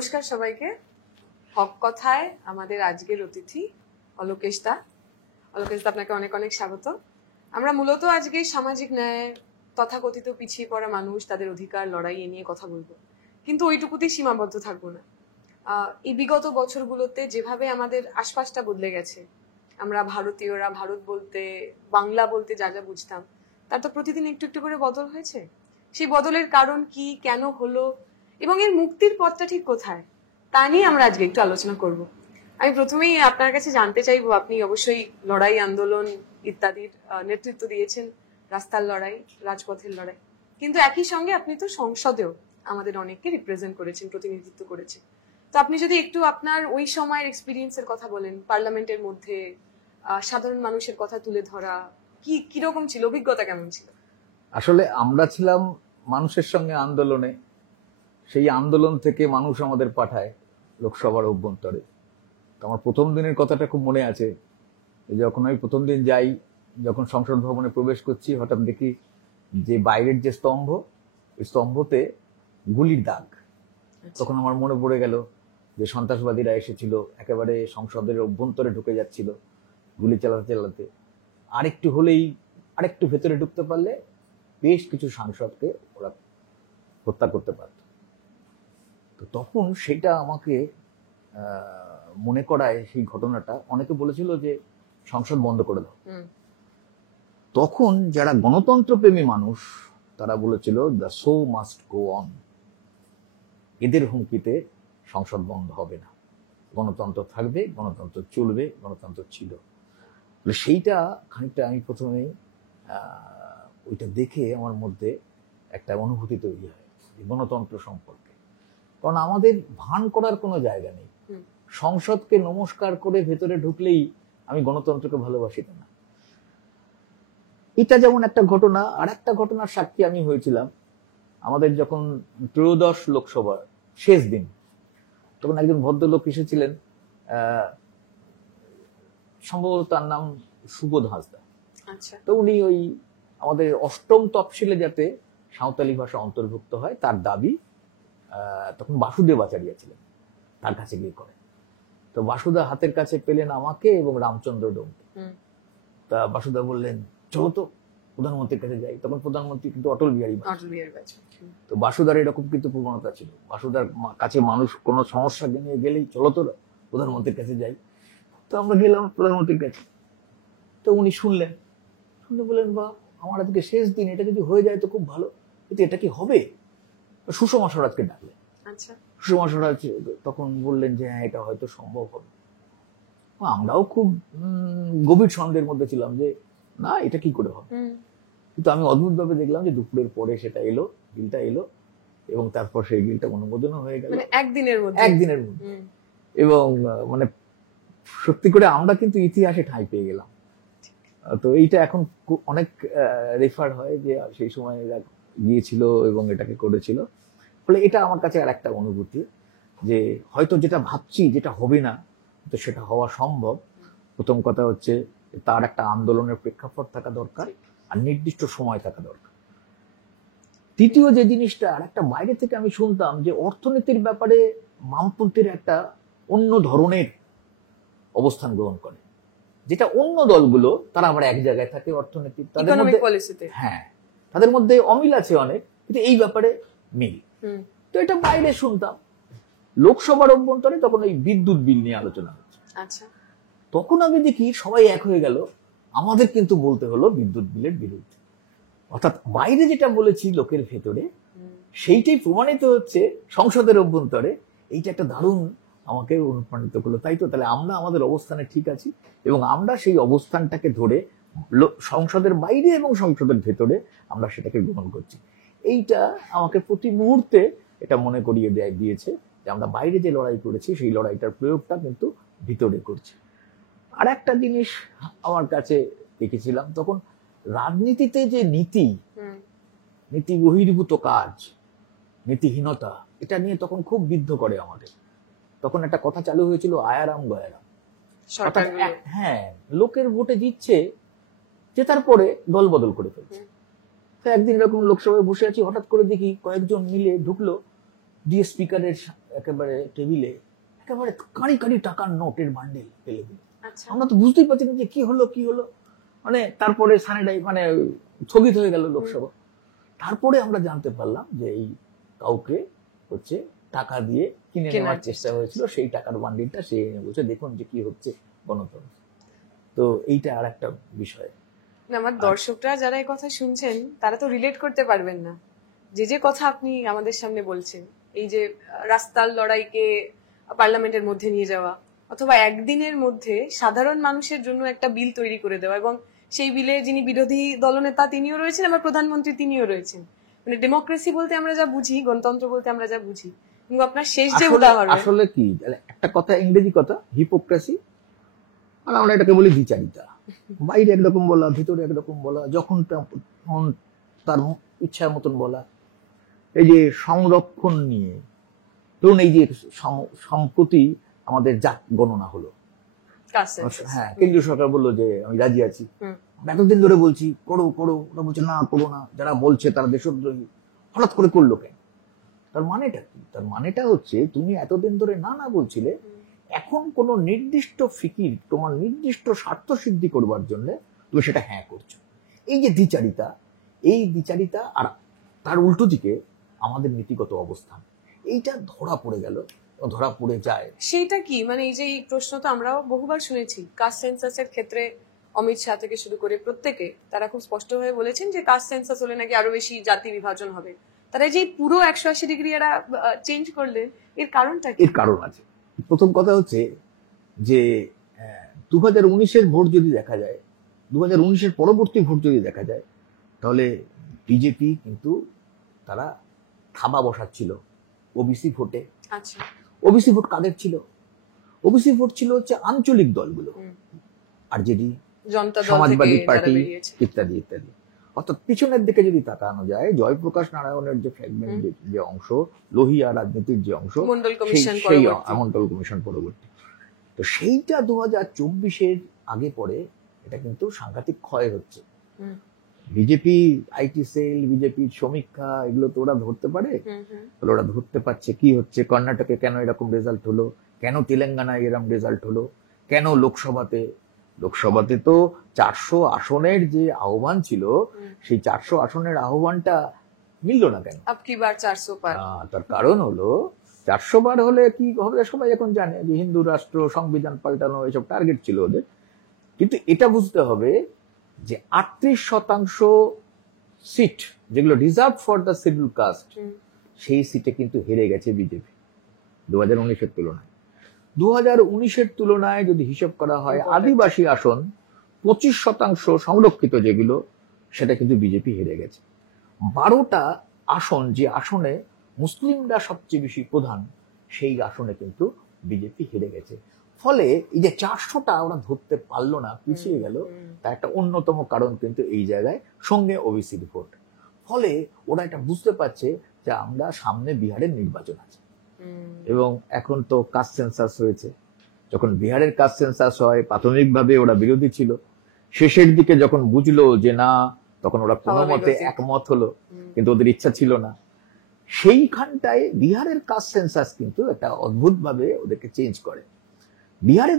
নমস্কার সবাইকে। হক কথায় আমাদের আজকের অতিথি অলোকেশ দা। অলোকেশ দা, আপনাকে অনেক অনেক স্বাগত। আমরা মূলত আজকে সামাজিক ন্যায়, তথাকথিত পিছিয়ে পড়া মানুষ, তাদের অধিকার লড়াই এ নিয়ে কথা বলবো, কিন্তু ওইটুকুতেই সীমাবদ্ধ থাকবো না। এই বিগত বছরগুলোতে যেভাবে আমাদের আশপাশটা বদলে গেছে, আমরা ভারতীয়রা ভারত বলতে, বাংলা বলতে যা যা বুঝতাম, তার তো প্রতিদিন একটু একটু করে বদল হয়েছে। সেই বদলের কারণ কি, কেন হলো, এবং এর মুক্তির পথটা ঠিক কোথায়, তা নিয়ে আমরা আজকে একটু আলোচনা করব। আমি প্রথমেই আপনার কাছে জানতে চাইবো, আপনি অবশ্যই লড়াই, আন্দোলন ইত্যাদির নেতৃত্ব দিয়েছেন, রাস্তার লড়াই, রাজপথের লড়াই, কিন্তু একই সঙ্গে আপনি তো সংসদেও আমাদের অনেককে রিপ্রেজেন্ট করেছেন, প্রতিনিধিত্ব করেছেন। তো আপনি যদি একটু আপনার ওই সময়ের এক্সপিরিয়েন্সের কথা বলেন, পার্লামেন্টের মধ্যে সাধারণ মানুষের কথা তুলে ধরা, কিরকম ছিল, অভিজ্ঞতা কেমন ছিল? আসলে আমরা ছিলাম মানুষের সঙ্গে আন্দোলনে, সেই আন্দোলন থেকে মানুষ আমাদের পাঠায় লোকসভার অভ্যন্তরে। তো আমার প্রথম দিনের কথাটা খুব মনে আছে। যখন আমি প্রথম দিন যাই, যখন সংসদ ভবনে প্রবেশ করছি, হঠাৎ দেখি যে বাইরের যে স্তম্ভ, ওই স্তম্ভতে গুলির দাগ। তখন আমার মনে পড়ে গেল যে সন্ত্রাসবাদীরা এসেছিল, একেবারে সংসদের অভ্যন্তরে ঢুকে যাচ্ছিল গুলি চালাতে চালাতে। আরেকটু হলেই, আরেকটু ভেতরে ঢুকতে পারলে বেশ কিছু সাংসদকে ওরা হত্যা করতে পারত। তো তখন সেটা আমাকে মনে করায়, সেই ঘটনাটা। অনেকে বলেছিল যে সংসদ বন্ধ করে দাও। তখন যারা গণতন্ত্রপ্রেমী মানুষ, তারা বলেছিল the show must go on, এদের হুমকিতে সংসদ বন্ধ হবে না, গণতন্ত্র থাকবে, গণতন্ত্র চলবে, গণতন্ত্র ছিল। সেইটা খানিকটা আমি প্রথমে ওইটা দেখে আমার মধ্যে একটা অনুভূতি তৈরি হয় গণতন্ত্র সম্পর্কে। কারণ আমাদের ভান করার কোনো জায়গা নেই। সংসদকে নমস্কার করে ভেতরে ঢুকলেই আমি গণতন্ত্রকে ভালোবাসি না। এটা যেমন একটা ঘটনা। আর একটা ঘটনার সাক্ষী আমি হয়েছিলাম আমাদের যখন ত্রয়োদশ লোকসভার শেষ দিন। তখন একজন ভদ্রলোক এসেছিলেন, সম্ভবত তার নাম সুবোধ হাঁসদা। তো উনি ওই আমাদের অষ্টম তফসিলে যাতে সাঁওতালি ভাষা অন্তর্ভুক্ত হয় তার দাবি তখন বাসুদেব আচার্য ছিলেন, তার কাছে গিয়ে করে। তো বাসুদা হাতের কাছে পেলেন আমাকে এবং রামচন্দ্র ডোমকে। তা বাসুদা বললেন, চলো তো প্রধানমন্ত্রীর কাছে যাই। তখন প্রধানমন্ত্রী কিন্তু অটল বিহারী বাজপেয়ী। তো বাসুদার এরকম কিন্তু প্রবণতা ছিল, বাসুদার কাছে মানুষ কোনো সমস্যা নিয়ে গেলেই চলো তো প্রধানমন্ত্রীর কাছে যাই। তো আমরা গেলাম প্রধানমন্ত্রীর কাছে। তো উনি শুনলেন, শুনলে বললেন, বা আমার আজকে শেষ দিন, এটা যদি হয়ে যায় তো খুব ভালো, কিন্তু এটা কি হবে? সুষমা স্বরাজকে ডাকলেন। সুষমা স্বরাজ তখন বললেন যে হ্যাঁ, এটা হয়তো সম্ভব হবে। আমরাও খুব গভীর সন্দেহের মধ্যে ছিলাম যে না, এটা কি করে হবে। কিন্তু আমি অদ্ভুত ভাবে দেখলাম যে দুপুরের পরে সেটা এলো, বিলটা এলো, এবং তারপর সেই বিলটা অনুমোদন হয়ে গেল একদিনের মধ্যে। এবং মানে সত্যি করে আমরা কিন্তু ইতিহাসে ঠাঁই পেয়ে গেলাম। তো এইটা এখন অনেক রেফার হয় যে সেই সময় এরা গিয়েছিল এবং এটাকে করেছিল। ফলে এটা আমার কাছে আর একটা অনুভূতি যে হয়তো যেটা ভাবছি যেটা হবে না, তো সেটা হওয়া সম্ভব। প্রথম কথা হচ্ছে তার একটা আন্দোলনের প্রেক্ষাপট থাকা দরকার, আর নির্দিষ্ট সময় থাকা দরকার। তৃতীয় যে জিনিসটা, আর একটা বাইরে থেকে আমি শুনতাম যে অর্থনীতির ব্যাপারে বামপন্থীর একটা অন্য ধরনের অবস্থান গ্রহণ করে, যেটা অন্য দলগুলো তারা আবার এক জায়গায় থাকে অর্থনীতি, তাদের মধ্যে হ্যাঁ তাদের মধ্যে অমিল আছে অনেক, কিন্তু এই ব্যাপারে মিল। তো এটা বাইরে শুনতাম। লোকসভার অভ্যন্তরে তখন ওই বিদ্যুৎ বিল নিয়ে আলোচনা হচ্ছে। তখন আমি দেখি সবাই এক হয়ে গেল, আমাদের কিন্তু বলতে হলো বিদ্যুৎ বিলের বিরুদ্ধে। অর্থাৎ বাইরে যেটা বলেছি লোকের ভেতরে, সেইটাই প্রমাণিত হচ্ছে সংসদের অভ্যন্তরে। এইটা একটা দারুণ আমাকে অনুপ্রাণিত করলো। তাই তো, তাহলে আমরা আমাদের অবস্থানে ঠিক আছি, এবং আমরা সেই অবস্থানটাকে ধরে সংসদের বাইরে এবং সংসদের ভেতরে আমরা সেটাকে গ্রহণ করছি। এইটা আমাকে প্রতি মুহূর্তে এটা মনে করিয়ে দিয়েছে যে আমরা বাইরে যে লড়াই করেছি সেই লড়াইটার প্রয়োগটা কিন্তু ভিতরে করছি। আর একটা জিনিস আমার কাছে দেখেছিলাম, তখন রাজনীতিতে যে নীতি বহির্ভূত কাজ, নীতিহীনতা, এটা নিয়ে তখন খুব বিদ্ধ করে আমাদের। তখন একটা কথা চালু হয়েছিল, আয়ারাম গয়ারাম। হ্যাঁ, লোকের ভোটে জিতছে, জেতার পরে দল বদল করে ফেলছে। একদিন এরকম লোকসভায় বসে আছি, হঠাৎ করে দেখি কয়েকজন মিলে ঢুকলো, দিয়ে স্পিকারের একেবারে টেবিলে একেবারে কাঁড়ি কাঁড়ি টাকার নোটের বান্ডিল ফেলে দিল। আচ্ছা। আমরা তো বুঝতেই পারছি না যে কি হলো কি হলো, মানে তারপরে মানে স্থগিত হয়ে গেল লোকসভা। তারপরে আমরা জানতে পারলাম যে এই কাউকে হচ্ছে টাকা দিয়ে কিনে নেওয়ার চেষ্টা হয়েছিল, সেই টাকার বান্ডিলটা সে বলছে দেখুন যে কি হচ্ছে গণতন্ত্র। তো এইটা আর একটা বিষয়। আমার দর্শকরা যারা এই কথা শুনছেন তারা তো রিলেট করতে পারবেন না যে কথা আপনি আমাদের সামনে বলছেন, এই যে রাস্তার লড়াইকে পার্লামেন্টের মধ্যে নিয়ে যাওয়া, অথবা একদিনের মধ্যে সাধারণ মানুষের জন্য একটা বিল তৈরি করে দেওয়া, এবং সেই বিলে যিনি বিরোধী দলনেতা তিনিও রয়েছেন, আবার প্রধানমন্ত্রী তিনিও রয়েছেন। মানে ডেমোক্রেসি বলতে আমরা যা বুঝি, গণতন্ত্র বলতে আমরা যা বুঝি, কিন্তু আপনার শেষ যে উদাহরণ আসলে কি একটা কথা, ইংরেজি কথা হিপোক্রেসি, আর আমরা এটাকে বলি দ্বিচারিতা। বাইরে একরকম বলা, ভিতরে একরকম বলা, যখন তার ইচ্ছার মতন বলা। এই যে সংরক্ষণ নিয়ে ধরুন, এই যে সম্প্রতি আমাদের জাত গণনা হলো, হ্যাঁ কেন্দ্রীয় সরকার বললো যে আমি রাজি আছি, এতদিন ধরে বলছি করো করো, ওরা বলছে না করো না, যারা বলছে তারা দেশদ্রোহী, হঠাৎ করে করলো কেন? তার মানেটা কি? তার মানেটা হচ্ছে তুমি এতদিন ধরে না না বলছিলে, এখন কোন নির্দিষ্ট ফিকির তোমার নির্দিষ্ট স্বার্থ সিদ্ধি করবার জন্য তুমি সেটা হ্যাঁ করছো। এই যে দ্বিচারিতা, এই দ্বিচারিতা, আর তার উল্টো দিকে আমাদের নীতিগত অবস্থান, এইটা ধরা পড়ে গেল, ধরা পড়ে যায়। সেইটা কি? মানে এই যে এই প্রশ্ন তো আমরাও বহুবার শুনেছি, কাস্ট সেন্সাসের ক্ষেত্রে অমিত শাহ থেকে শুরু করে প্রত্যেকে তারা খুব স্পষ্ট হয়ে বলেছেন যে কাস্ট সেন্সাস হলে নাকি আরো বেশি জাতি বিভাজন হবে। তারা যে পুরো 180 ডিগ্রি এরা চেঞ্জ করলেন, এর কারণটা কি? এর কারণ আছে। প্রথম কথা হচ্ছে যে 2019-এর ভোট যদি দেখা যায়, 2019-এর পরবর্তী ভোট যদি দেখা যায়, তাহলে বিজেপি কিন্তু তারা থাবা বসাচ্ছিল ওবিসি ভোটে। আচ্ছা, ওবিসি ভোট কাদের ছিল? ওবিসি ভোট ছিল হচ্ছে আঞ্চলিক দলগুলো, আরজেডি, সমাজবাদী পার্টি ইত্যাদি ইত্যাদি। অর্থাৎ পিছনের দিকে যদি তাকানো যায়, জয়প্রকাশ নারায়ণের যে ফ্র্যাগমেন্ট, যে অংশ, লোহিয়া রাজনীতির যে অংশ, সেই মন্ডল কমিশন পরবর্তী, তো সেইটা 2024-এর আগে পরে এটা কিন্তু সাংঘাতিক ক্ষয় হচ্ছে। বিজেপি আইটি সেল, বিজেপির সমীক্ষা, এগুলো তো ওরা ধরতে পারে, ওরা ধরতে পারছে কি হচ্ছে কর্ণাটকে, কেন এরকম রেজাল্ট হলো, কেন তেলেঙ্গানায় এরকম রেজাল্ট হলো, কেন লোকসভাতে তো 400 আসনের যে আহ্বান ছিল, সেই 400 আসনের আহ্বানটা মিলল না কেন? তার কারণ হলো 400 বার হলে কি হবে সবাই এখন জানে যে হিন্দু রাষ্ট্র, সংবিধান পাল্টানো, এসব টার্গেট ছিল ওদের। কিন্তু এটা বুঝতে হবে যে 38% সিট যেগুলো reserve for the schedule caste, সেই সিটে কিন্তু হেরে গেছে বিজেপি 2019-এর তুলনায়। 2019-এর তুলনায় যদি হিসাব করা হয়, আদিবাসী আসন 25% সংরক্ষিত যেগুলো, সেটা কিন্তু বিজেপি হেরে গেছে। 12টা আসন, যে আসনে মুসলিমরা সবচেয়ে বেশি প্রধান, সেই আসনে কিন্তু বিজেপি হেরে গেছে। ফলে এই যে 400টা ওরা ধরতে পারলো না, পিছিয়ে গেল, তার একটা অন্যতম কারণ কিন্তু এই জায়গায় সঙ্গে ওবিসির ভোট। ফলে ওরা এটা বুঝতে পারছে যে আমরা সামনে বিহারের নির্বাচন আছে, এবং এখন তো কাস্ট সেন্সাস হয়েছে। যখন বিহারের কাস্ট সেন্সাস হয়, প্রাথমিকভাবে ওরা বিরোধী ছিল, শেষের দিকে যখন বুঝলো যে না, তখন ওরা কোনো মতে একমত হলো, কিন্তু ওদের ইচ্ছা ছিল না। সেইখানটায় বিহারের কাস্ট সেন্সাস কিন্তু একটা অদ্ভুত ভাবে ওদেরকে চেঞ্জ করে। বিহারে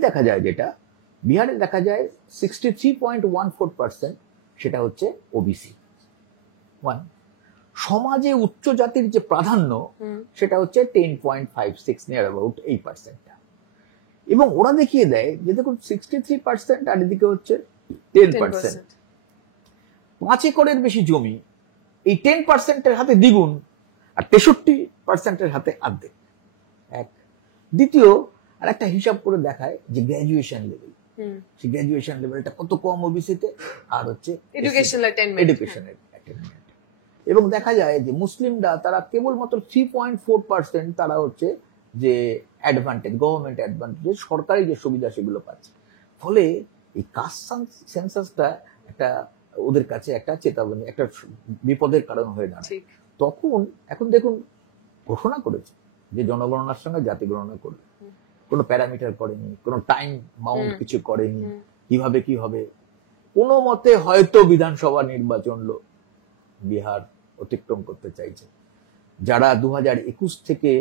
দেখা যায় 63.14% সেটা হচ্ছে ওবিসি। সমাজে উচ্চ জাতির যে প্রাধান্য, সেটা হচ্ছে 10.56 নিয়ার অ্যাবাউট 8%। এবং ওরা দেখিয়ে দেয় যে দেখুন 63%, আর এদিকে হচ্ছে 10%। 5 একরের বেশি জমি এই 10%-এর হাতে দ্বিগুণ, আর 63%-এর হাতে অর্ধেক। এক। দ্বিতীয়, আর একটা হিসাব করে দেখায় যে গ্র্যাজুয়েশন লেভেল, সেই গ্র্যাজুয়েশন লেভেলটা কত কম ওবিসিতে, আর হচ্ছে এডুকেশনের অ্যাটেনমেন্ট। এবং দেখা যায় যে মুসলিমরা তারা কেবলমাত্র 3.4% তারা হচ্ছে যে অ্যাডভান্টেজ, গভর্নমেন্ট অ্যাডভান্টেজ, সরকারি যে সুবিধা সেগুলো পাচ্ছে। ফলে এই কাস্ট সেন্সাসটা একটা ওদের কাছে একটা চেতাবনী, একটা বিপদের কারণ হয়ে দাঁড়ায়। তখন এখন দেখুন ঘোষণা করেছে যে জনগণনার সঙ্গে জাতি গণনা করবে, কোনো প্যারামিটার করেনি, কোনো টাইম বাউন্ড কিছু করেনি, কিভাবে কি হবে। কোনো মতে হয়তো বিধানসভা নির্বাচন বিহার অতিক্রম করতে চাইছে। যারা 2021 থেকে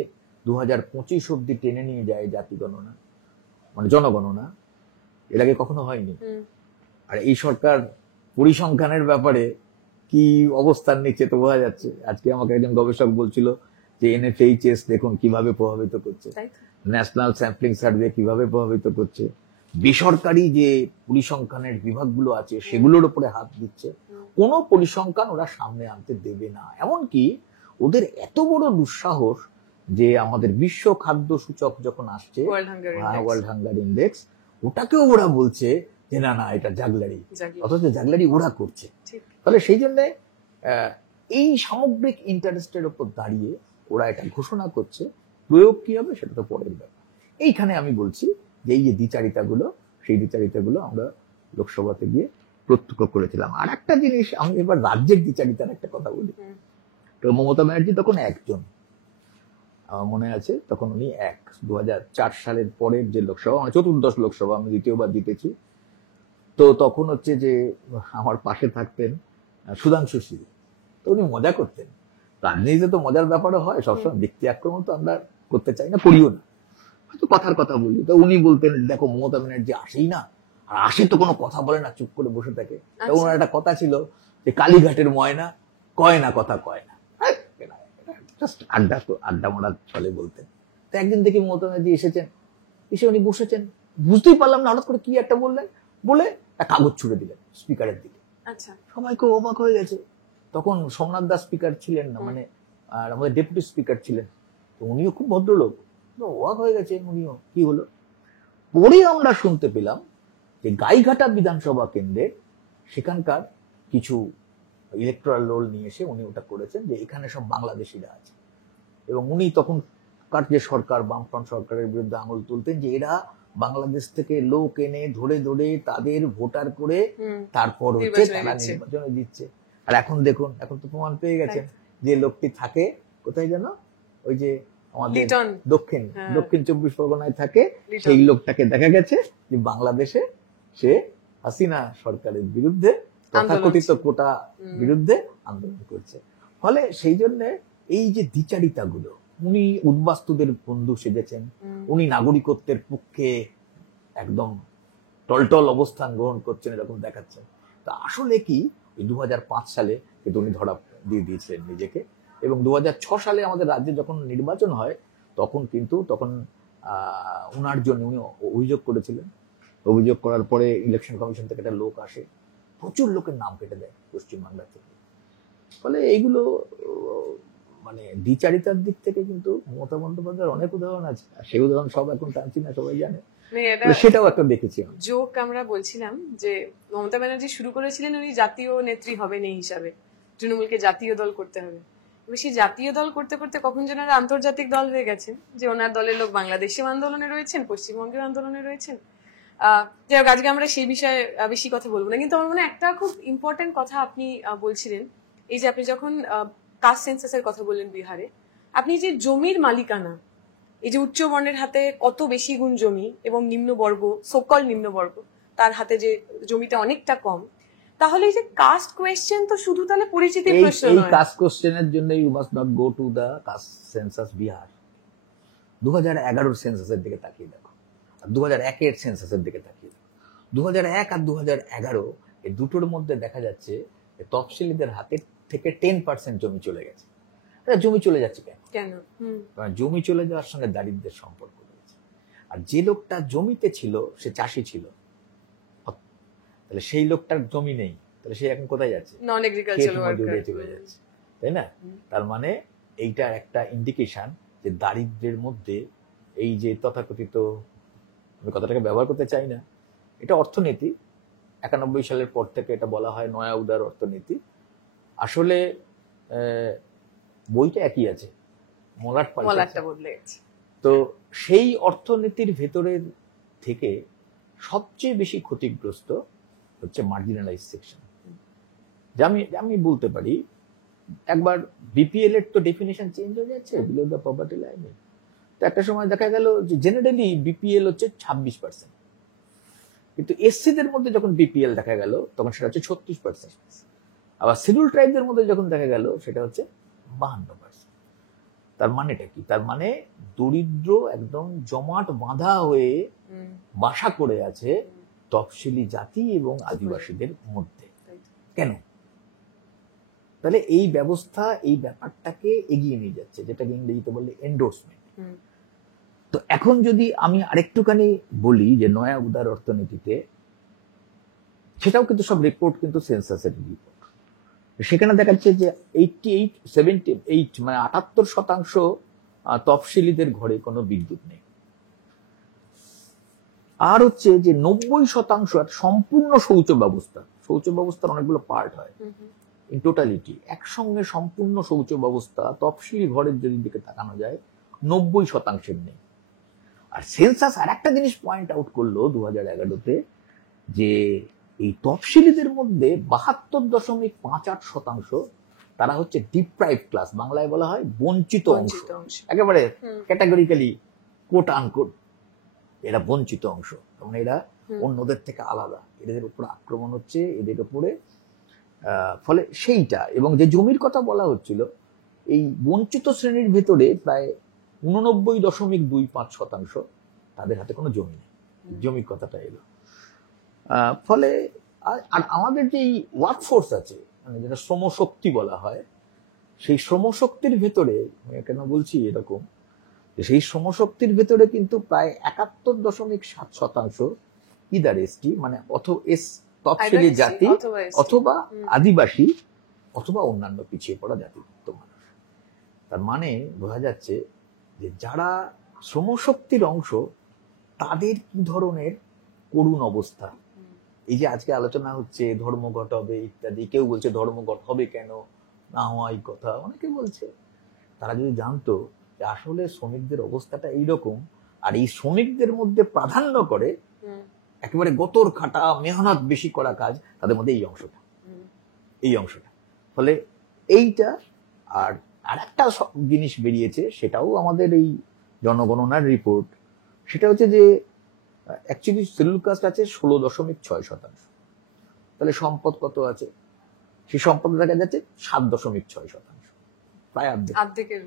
2025 অব্দি টেনে নিয়ে যায় জাতি গণনা, মানে জনগণনা, এর আগে কখনো হয়নি। আর এই সরকার পরিসংখ্যানের ব্যাপারে কি অবস্থান নিচ্ছে তো বোঝা যাচ্ছে। আজকে আমাকে একজন গবেষক বলছিল যে NFHS দেখুন কিভাবে প্রভাবিত করছে, ন্যাশনাল স্যাম্পলিং সার্ভে কিভাবে প্রভাবিত করছে, বেসরকারি যে পরিসংখ্যানের বিভাগগুলো আছে সেগুলোর উপরে হাত দিচ্ছে। কোনো পরিসংখ্যান ওরা সামনে আনতে দেবে না। এমনকি ওদের এত বড় দুঃসাহস যে আমাদের বিশ্ব খাদ্য সূচক যখন আসছে, ওয়ার্ল্ড হাঙ্গার ইন্ডেক্স, ওটাকেও ওরা বলছে যে না না এটা জাগলারি, অথচ জাগলারি ওরা করছে। তাহলে সেই জন্য এই সামগ্রিক ইন্টারেস্টের উপর দাঁড়িয়ে ওরা এটা ঘোষণা করছে। প্রয়োগ কি হবে সেটা তো পরের ব্যাপার। এইখানে আমি বলছি যে এই যে দ্বিচারিতাগুলো, সেই দ্বিচারিতাগুলো আমরা লোকসভাতে গিয়ে প্রত্যক্ষ করেছিলাম। আর একটা জিনিস, আমি এবার রাজ্যের দ্বিচারিতার একটা কথা বলি। তো মমতা ব্যানার্জি তখন একজন, আমার মনে আছে তখন উনি 2004 সালের পরের যে লোকসভা, মানে 14th লোকসভা, আমি দ্বিতীয়বার জিতেছি। তো তখন হচ্ছে যে আমার পাশে থাকতেন সুধাংশু সিং। তো উনি মজা করতেন। রাজনীতিতে তো মজার ব্যাপারও হয়, সবসময় ব্যক্তি আক্রমণ তো আমরা করতে চাই না, করিও না, হয়তো কথার কথা বলি। তো উনি বলতেন দেখো মমতা ব্যানার্জি আসেই না, আর আসে তো কোনো কথা বলে না, চুপ করে বসে থাকে। তো ওনার একটা কথা ছিল যে কালীঘাটের ময়না কয় না কথা কয় না, জাস্ট আড্ডা মারার ছলে বলতেন। তো একদিন দেখি মমতা ব্যানার্জি এসেছেন, এসে উনি বসেছেন, বুঝতেই পারলাম না হঠাৎ করে কি একটা বললেন, বলে একটা কাগজ ছুড়ে দিলেন স্পিকারের দিকে। আচ্ছা, সবাই খুব অবাক হয়ে গেছে। তখন সোমনাথ দাস স্পিকার ছিলেন না, মানে আর আমাদের ডেপুটি স্পিকার ছিলেন। তো উনিও খুব ভদ্রলোক, অবাক হয়ে গেছে উনিও, কি হলো। পরে আমরা শুনতে পেলাম যে গাইঘাটা বিধানসভা কেন্দ্রে সেখানকার কিছু ইলেকট্রাল রোল নিয়ে এসে উনি ওটা করেছেন যে এখানে সব বাংলাদেশিরা আছে, এবং উনি তখনকার যে সরকার, বামফ্রন্ট সরকারের বিরুদ্ধে আঙুল তুলতেন যে এরা বাংলাদেশ থেকে লোক এনে ধরে ধরে তাদের ভোটার করে তারপর হচ্ছে তারা নির্বাচনে দিচ্ছে। আর এখন দেখুন, এখন তো প্রমাণ পেয়ে গেছেন যে লোকটি থাকে কোথায় যেন, ওই যে আমাদের দক্ষিণ 24 পরগনায় থাকে, সেই লোকটাকে দেখা গেছে যে বাংলাদেশে সে হাসিনা সরকারের বিরুদ্ধে, তথাকথিত কোটা বিরুদ্ধে আন্দোলন করছে। ফলে সেই জন্য এই যে দ্বিচারিতাগুলো, উনি উদ্বাস্তুদের বন্ধু সেজেছেন, উনি নাগরিকত্বের পক্ষে একদম টলটল অবস্থান গ্রহণ করছেন, এরকম দেখাচ্ছেন। তা আসলে কি 2005 সালে কিন্তু উনি ধরা দিয়ে দিয়েছিলেন নিজেকে, এবং 2006 সালে আমাদের রাজ্যে যখন নির্বাচন হয় তখন কিন্তু ওনার জন্য উনি অভিযোগ করেছিলেন। অভিযোগ করার পরে ইলেকশন কমিশন থেকে একটা লোক আসে, প্রচুর লোকের নাম কেটে দেয় পশ্চিমবাংলা থেকে। ফলে এইগুলো মানে দ্বিচারিতার দিক থেকে কিন্তু মমতা বন্দ্যোপাধ্যায়ের অনেক উদাহরণ আছে, আর সেই উদাহরণ সব এখন টানছি না, সবাই জানে, সেটাও একটা দেখেছি। জোক আমরা বলছিলাম যে মমতা ব্যানার্জি শুরু করেছিলেন উনি জাতীয় নেত্রী হবেন এই হিসাবে, তৃণমূলকে জাতীয় দল করতে হবে। সেই জাতীয় দল করতে করতে কখন যেন আন্তর্জাতিক দল হয়ে গেছেন, যে ওনার দলের লোক বাংলাদেশেও আন্দোলনে রয়েছেন, পশ্চিমবঙ্গের আন্দোলনে রয়েছেন। যাই হোক, আজকে আমরা সেই বিষয়ে বেশি কথা বলবো না, কিন্তু আমার মনে একটা খুব ইম্পর্টেন্ট কথা আপনি বলছিলেন, এই যে আপনি যখন কাস্ট সেন্সাসের কথা বললেন বিহারে, আপনি যে জমির মালিকানা, এই যে উচ্চ বর্ণের হাতে কত বেশি গুণ জমি এবং নিম্নবর্গ, সকল নিম্নবর্গ, তার হাতে যে জমিটা অনেকটা কম, তাহলে এই যে কাস্ট কোয়েশ্চেন তো শুধু তাহলে পরিচিতির প্রশ্ন নয়। এই কাস্ট কোয়েশ্চেনের জন্য you must not go to the caste census Bihar. 2011 সেন্সাসের দিকে তাকিয়ে দেখো, আর 2001 সেন্সাসের দিকে তাকিয়ে দেখো। 2001 আর 2011 এই দুটোর মধ্যে দেখা যাচ্ছে যে তফসিলিদের হাতে থেকে 10% জমি চলে গেছে। জমি চলে যাচ্ছে কেন? কারণ জমি চলে যাওয়ার সঙ্গে দারিদ্র্যের সম্পর্ক রয়েছে। আর যে লোকটা জমিতে ছিল সে চাষি ছিল, তাহলে সেই লোকটার জমি নেই, তাহলে সে এখন কোথায় যাচ্ছে? নন এগ্রিকালচারাল ওয়ার্কার চলে যাচ্ছে, তাই না? তার মানে এইটা একটা ইন্ডিকেশন যে দারিদ্র্যের মধ্যে এই যে তথাকথিত, আমি কথাটাকে ব্যবহার করতে চাই না, এটা অর্থনীতি, 91 সালের পর থেকে এটা বলা হয় নয়া উদার অর্থনীতি। আসলে বইটা একই আছে, মলাটটা বদলে গেছে। তো সেই অর্থনীতির ভেতরের থেকে সবচেয়ে বেশি ক্ষতিগ্রস্ত হচ্ছে মার্জিনালাইজ সেকশন। আমি বলতে পারি একবার বিপিএল এর তো ডেফিনেশন চেঞ্জ হয়ে যাচ্ছে, বিলো দ্য পভার্টি লাইন। তো একটা সময় দেখা গেল যে জেনারেলি বিপিএল হচ্ছে 26%, কিন্তু এসসিদের মধ্যে যখন বিপিএল দেখা গেল তখন সেটা হচ্ছে 36%, আবার শিডিউল ট্রাইবদের মধ্যে যখন দেখা গেল সেটা হচ্ছে 52%। তার মানেটা কি? তার মানে দরিদ্র একদম জমাট বাঁধা হয়ে বাসা করে আছে তফসিলি জাতি এবং আদিবাসীদের মধ্যে। কেন? তাহলে এই ব্যবস্থা এই ব্যাপারটাকে এগিয়ে নিয়ে যাচ্ছে, যেটাকে ইংরেজিতে বললে এন্ডোর্সমেন্ট। তো এখন যদি আমি আরেকটুখানি বলি যে নয়া উদার অর্থনীতিতে, সেটাও কিন্তু সব রিপোর্ট কিন্তু সেন্সাসের রিপোর্ট। সেখানে দেখা যাচ্ছে যে 78 মানে 78% তফসিলিদের ঘরে কোনো বিদ্যুৎ নেই। আর হচ্ছে যে 90% সম্পূর্ণ শৌচ ব্যবস্থার অনেকগুলো পার্ট হয়, ইন টোটালিটি একসঙ্গে সম্পূর্ণ শৌচ ব্যবস্থা তফসিলি ঘরের যদি দিকে তাকানো যায় 90% নেই। আর সেন্সাস আর একটা জিনিস পয়েন্ট আউট করলো 2011-তে, যে এই তফসিলিদের মধ্যে 72.58% তারা হচ্ছে ডিপ্রাইভ ক্লাস, বাংলায় বলা হয় বঞ্চিত অংশ, একেবারে ক্যাটাগরিক্যালি কোট আনকোট এরা বঞ্চিত অংশ। মানে এরা অন্যদের থেকে আলাদা, এদের উপর আক্রমণ হচ্ছে এদের উপরে। ফলে সেইটা, এবং যে জমির কথা বলা হচ্ছিল, এই বঞ্চিত শ্রেণীর ভেতরে প্রায় 89.25% তাদের হাতে কোনো জমি নেই। জমির কথাটা এলো। ফলে আর আমাদের যে ওয়ার্কফোর্স আছে, মানে যেটা শ্রমশক্তি বলা হয়, সেই শ্রমশক্তির ভেতরে কেন বলছি এরকম, যে সেই শ্রমশক্তির ভেতরে কিন্তু প্রায় 71.7% ইদার এসটি, মানে তফসিলি জাতি অথবা আদিবাসী অথবা অন্যান্য পিছিয়ে পড়া জাতিভুক্ত মানুষ। তার মানে বোঝা যাচ্ছে যে যারা শ্রমশক্তির অংশ, তাদের কি ধরনের করুণ অবস্থা। এই যে আজকে আলোচনা হচ্ছে ধর্মঘট হবে ইত্যাদি, কেউ বলছে ধর্মঘট হবে কেন, না হওয়াই কথা, অনেকে বলছে। তারা যদি জানতো যে আসলে শ্রমিকদের অবস্থাটা এইরকম, আর এই শ্রমিকদের মধ্যে প্রাধান্য করে একেবারে গতর খাটা মেহনত বেশি করা কাজ, তাদের মধ্যে এই অংশটা। ফলে এইটা আর একটা জিনিস বেরিয়েছে, সেটাও আমাদের এই জনগণনার রিপোর্ট, সেটা হচ্ছে যে অ্যাকচুয়ালি শিডিউল কাস্ট আছে 16.6%। তাহলে সম্পদ কত আছে? সেই সম্পদ দেখা যাচ্ছে 7.6%, প্রায় অর্ধেকের।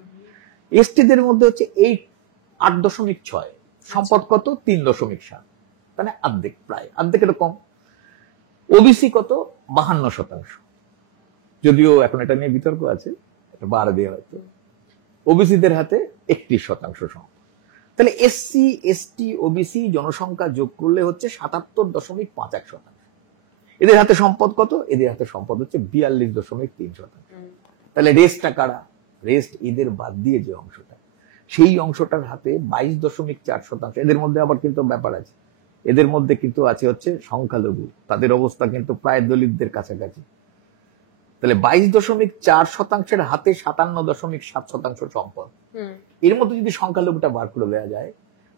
এসটিদের মধ্যে হচ্ছে 8.6, সম্পদ কত? 3.7, মানে অর্ধেক, প্রায় অর্ধেকের কম। ওবিসি কত? 52%, যদিও এখন এটা নিয়ে বিতর্ক আছে, এটা বাড়বে হয়তো। ওবিসিদের হাতে 31% সম্পদ। তাহলে এসসি এসটি ওবিসি জনসংখ্যা যোগ করলে হচ্ছে 77.51%। এদের হাতে সম্পদ কত? এদের হাতে সম্পদ হচ্ছে 42.3%। তাহলে রেস্টটা কারা? রেস্ট এদের বাদ দিয়ে যে অংশটা, সেই অংশটার হাতে 22.4%। এদের মধ্যে আবার কিন্তু ব্যাপার আছে, এদের মধ্যে কিন্তু আছে হচ্ছে সংখ্যালঘু, তাদের অবস্থা কিন্তু প্রায় দলিতদের কাছাকাছি। তাহলে 22.4%-এর হাতে 57.7% সম্পদ। এর মধ্যে যদি সংখ্যালঘুটা বার করে দেওয়া যায়,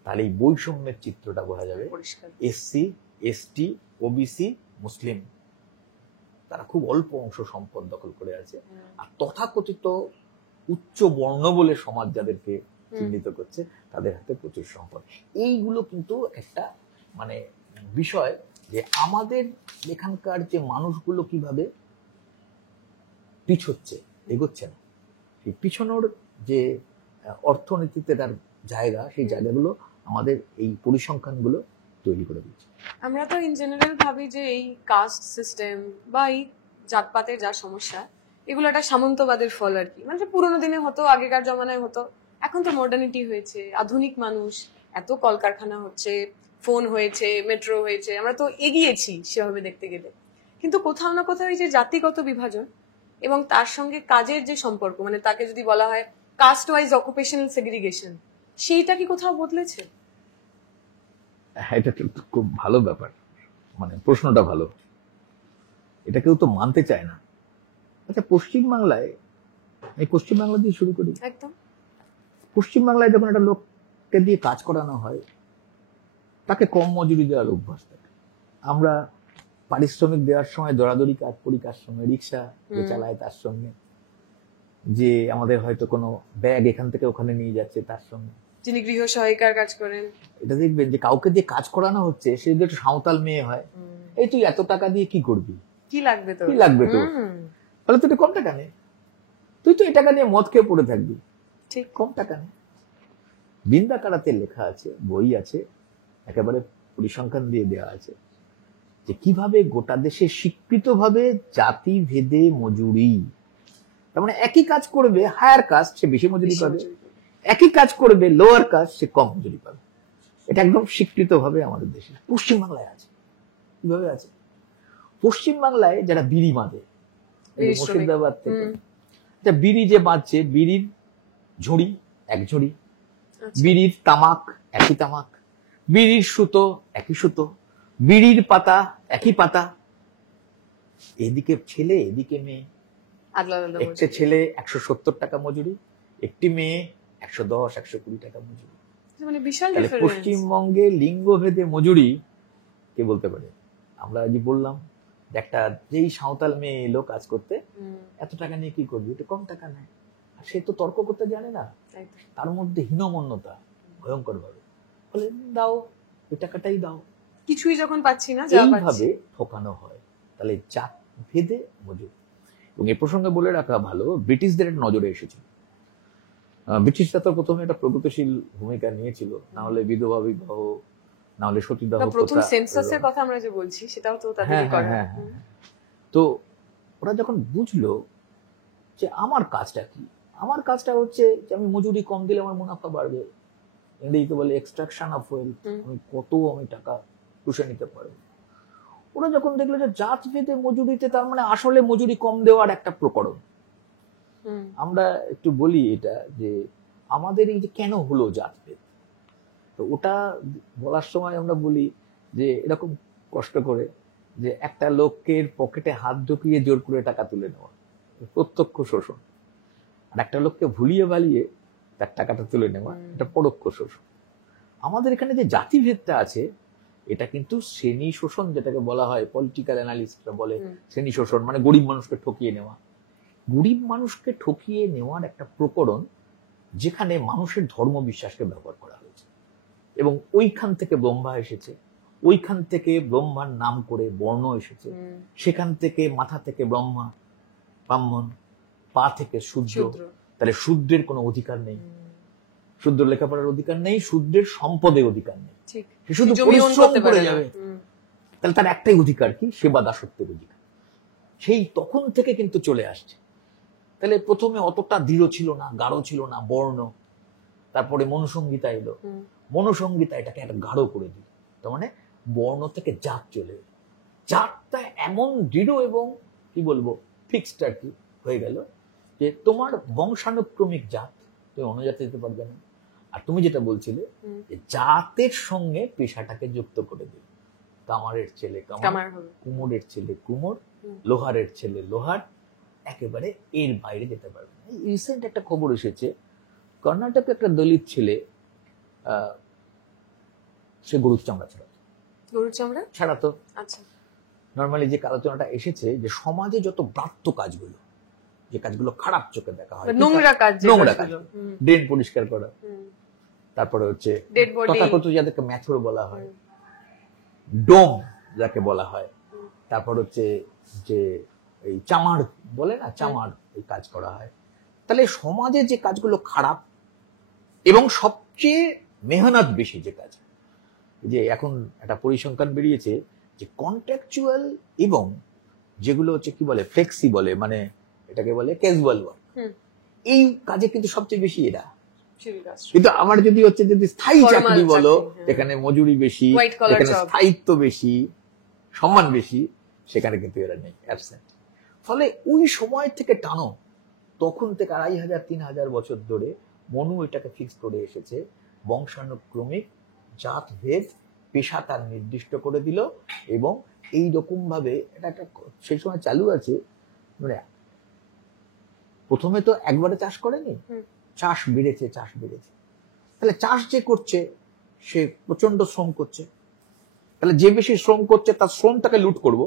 তাহলে এই বৈষম্যের চিত্রটা বোঝা যাবে। এসসি এসটি ওবিসি মুসলিম, তারা খুব অল্প অংশ সম্পদ দখল করে আছে। আর তথাকথিত উচ্চ বর্ণ বলে সমাজ যাদেরকে চিহ্নিত করছে, তাদের হাতে প্রচুর সম্পদ। এইগুলো কিন্তু একটা মানে বিষয়, যে আমাদের এখানকার যে মানুষগুলো কিভাবে পিছোচ্ছে, এগোচ্ছে না। সেই পিছনোর যে অর্থনীতিতে তার জায়গা, সেই জায়গাগুলো আমাদের এই পরিসংখ্যানগুলো তৈরি করে দিচ্ছে। আমরা তো ইন জেনারেল ভাবি যে এই কাস্ট সিস্টেম বা এই জাতপাতের যা সমস্যা, এগুলো একটা সামন্তবাদের ফল আর কি। মানে পুরোনো দিনে হতো, আগেকার জমানায় হতো, এখন তো মডার্নিটি হয়েছে, আধুনিক মানুষ, এত কলকারখানা হচ্ছে, ফোন হয়েছে, মেট্রো হয়েছে, আমরা তো এগিয়েছি সেভাবে দেখতে গেলে। কিন্তু কোথাও না কোথাও এই যে জাতিগত বিভাজন এবং তার সঙ্গে কাজের যে সম্পর্ক, মানে তাকে যদি বলা হয় কাস্ট ওয়াইজ অকুপেশনাল সেগ্রিগেশন, সেইটা কি কোথাও বদলেছে? এটা খুব ভালো ব্যাপার, মানে প্রশ্নটা ভালো, এটা কেউ তো মানতে চায় না। আচ্ছা, পশ্চিমবাংলায়, এই পশ্চিমবাংলা দিয়ে শুরু করি। একদম পশ্চিমবাংলায় যখন একটা লোককে দিয়ে কাজ করানো হয়, তাকে কম মজুরি দেওয়ার অভ্যাস থাকে। আমরা পারিশ্রমিক দেওয়ার সময় দরাদরি কাজ করি কার সঙ্গে? রিক্সা যে চালায় তার সঙ্গে, যে আমাদের হয়তো কোনো ব্যাগ এখান থেকে ওখানে নিয়ে যাচ্ছে তার সঙ্গে, যিনি গৃহ সহায়িকার কাজ করেন। এটা দেখবেন যে কাউকে দিয়ে কাজ করানো হচ্ছে, সে যদি একটু সাঁওতাল মেয়ে হয়, এই তুই এত টাকা দিয়ে কি করবি, কি লাগবে তো, বলে তুই কম টাকা নে, তুই তো এই টাকা নিয়ে মদ খেয়ে পড়ে থাকবি, ঠিক, কম টাকা নেই। বিন্দা কারাতে লেখা আছে, বই আছে, একেবারে পরিসংখ্যান দিয়ে দেওয়া আছে যে কিভাবে গোটা দেশে স্বীকৃতভাবে জাতি ভেদে মজুরি, তার মানে একই কাজ করবে হায়ার কাস্ট সে বেশি মজুরি পাবে, একই কাজ করবে লোয়ার কাস্ট সে কম মজুরি পাবে। এটা একদম স্বীকৃতভাবে আমাদের দেশে পশ্চিমবাংলায় আছে। কিভাবে আছে? পশ্চিমবাংলায় যারা বিড়ি বাঁধে, মুর্শিদাবাদ থেকে বিড়ি যে বাঁধছে, বিড়ির ঝুড়ি এক ঝুড়ি, বিড়ির তামাক একই তামাক, বিড়ির সুতো একই সুতো, বিড়ির পাতা একই পাতা, এদিকে ছেলে এদিকে মেয়ে। একটা ছেলে 170 টাকা মজুরি, একটি মেয়ে 110 120 টাকা মজুরি। মানে বিশাল ডিফারেন্স। পশ্চিমবঙ্গে লিঙ্গভেদে মজুরি কে বলতে পারে? আমরা আজ বললাম একটা যেই সাঁওতাল মেয়ে এলো কাজ করতে, এত টাকা নিয়ে কি করবি, এটা কম টাকা নেয়, আর সে তো তর্ক করতে জানে না, তার মধ্যে হীনমন্যতা ভয়ঙ্কর ভাবে, বলে দাও ওই টাকাটাই দাও, কিছুই যখন পাচ্ছি না, এইভাবে ঠকানো হয়। তাহলে জাত ভেদে মজুরি। এবং এ প্রসঙ্গে বলে রাখা ভালো, ব্রিটিশদের নজরে এসেছিল। ব্রিটিশরা তো প্রথমে একটা প্রগতিশীল ভূমিকা নিয়েছিল, না হলে বিধবা বিবাহ, না হলে সতীদাহ প্রথা, প্রথম সেন্সাসের কথা আমরা যে বলছি সেটাও তো তাদেরই করা। তো ওরা যখন বুঝলো যে আমার কাজটা কি, আমার কাজটা হচ্ছে যে আমি মজুরি কম দিলে আমার মুনাফা বাড়বে, ইংরেজিতে বলে এক্সট্রাকশন অফ ওয়েলথ, আমি টাকা পুষে নিতে পারবো। ওরা যখন দেখলো যে জাত ভেদে মজুরিতে, তার মানে আসলে মজুরি কম দেওয়ার একটা প্রকরণ। আমরা একটু বলি এটা যে আমাদের এই যে কেন হলো জাতভেদ, তো ওটা বলার সময় আমরা বলি যে এরকম কষ্ট করে যে একটা লোকের পকেটে হাত ঢুকিয়ে জোর করে টাকা তুলে নেওয়া, প্রত্যক্ষ শোষণ, আর একটা লোককে ভুলিয়ে বালিয়ে তার টাকাটা তুলে নেওয়া, এটা পরোক্ষ শোষণ। আমাদের এখানে যে জাতিভেদটা আছে, এটা কিন্তু শ্রেণী শোষণ, যেটাকে বলা হয়, পলিটিক্যাল অ্যানালিস্টরা বলে শ্রেণী শোষণ, মানে গরিব মানুষকে ঠকিয়ে নেওয়া। গরিব মানুষকে ঠকিয়ে নেওয়ার একটা প্রকরণ, যেখানে মানুষের ধর্ম বিশ্বাসকে ব্যবহার করা হয়েছে, এবং ওইখান থেকে ব্রহ্মা এসেছে, ওইখান থেকে ব্রহ্মার নাম করে বর্ণ এসেছে, সেখান থেকে মাথা থেকে ব্রহ্মা, ব্রাহ্মণ, পা থেকে শূদ্র। তাহলে শূদ্রের কোনো অধিকার নেই, শূদ্র লেখাপড়ার অধিকার নেই, শূদ্রের সম্পদের অধিকার নেই, সে শুধু পরিশ্রম করে যাবে। তাহলে তার একটাই অধিকার কি? সেবা দাসত্বের অধিকার। সেই তখন থেকে কিন্তু চলে আসছে। তাহলে প্রথমে অতটা দৃঢ় ছিল না, গাঢ় ছিল না বর্ণ, তারপরে মনুসংহিতা এলো, মনুসংহিতা এটাকে একটা গাঢ় করে দিল। তার মানে বর্ণ থেকে জাত চলে এলো, জাতটা এমন দৃঢ় এবং কি বলবো ফিক্সড আর কি হয়ে গেল যে তোমার বংশানুক্রমিক জাত, তুমি অন্য জাতে যেতে পারবে না। আর তুমি যেটা বলছিলে যে জাতের সঙ্গে পেশাটাকে যুক্ত করে দিল, কামারের ছেলে কামার, কুমোরের ছেলে কুমোর, লোহারের ছেলে লোহার, একেবারে এর বাইরে যেতে পারবে না। রিসেন্ট একটা খবর এসেছে, কর্ণাটকে একটা দলিত ছেলে সে গরুর চামড়া ছাড়াতো। আচ্ছা, নর্মালি যে আলোচনাটা এসেছে যে সমাজে যত ব্রাত্য কাজগুলো, যে কাজগুলো খারাপ চোখে দেখা হয়, নোংরা কাজ, ড্রেন পরিষ্কার করা, তারপরে হচ্ছে তথাকথিত যাদেরকে ম্যাথর বলা হয়, ডোম যাকে বলা হয়, তারপর হচ্ছে যে এই চামার বলে না, চামার এই কাজ করা হয়। তাহলে সমাজে যে কাজগুলো খারাপ এবং সবচেয়ে মেহনত বেশি যে কাজ, যে এখন একটা পরিসংখ্যান বেরিয়েছে যে কন্ট্রাকচুয়াল এবং যেগুলো হচ্ছে কি বলে ফ্লেক্সি বলে, মানে এটাকে বলে ক্যাজুয়াল ওয়ার্ক, এই কাজে কিন্তু সবচেয়ে বেশি এরা। কিন্তু আমার যদি হচ্ছে যদি স্থায়ী চাকরি বলো, যেখানে মজুরি বেশি, যেখানে স্থায়িত্ব বেশি, সম্মান বেশি, সেখানে কিন্তু এরা নেই, অ্যাবসেন্ট। ফলে ওই সময় থেকে টানো, তখন থেকে 2500 3000 বছর ধরে মনু এটাকে ফিক্স করে এসেছে, বংশানুক্রমিক জাত ভেদ পেশা তার নির্দিষ্ট করে দিল। এবং এই রকম ভাবে এটা একটা সেই সময় চালু আছে, মানে প্রথমে তো একবারে চাষ করেনি, চাষ বেড়েছে, তাহলে চাষ যে করছে সে প্রচন্ড শ্রম করছে, তাহলে যে বেশি শ্রম করছে তার শ্রমটাকে লুট করব,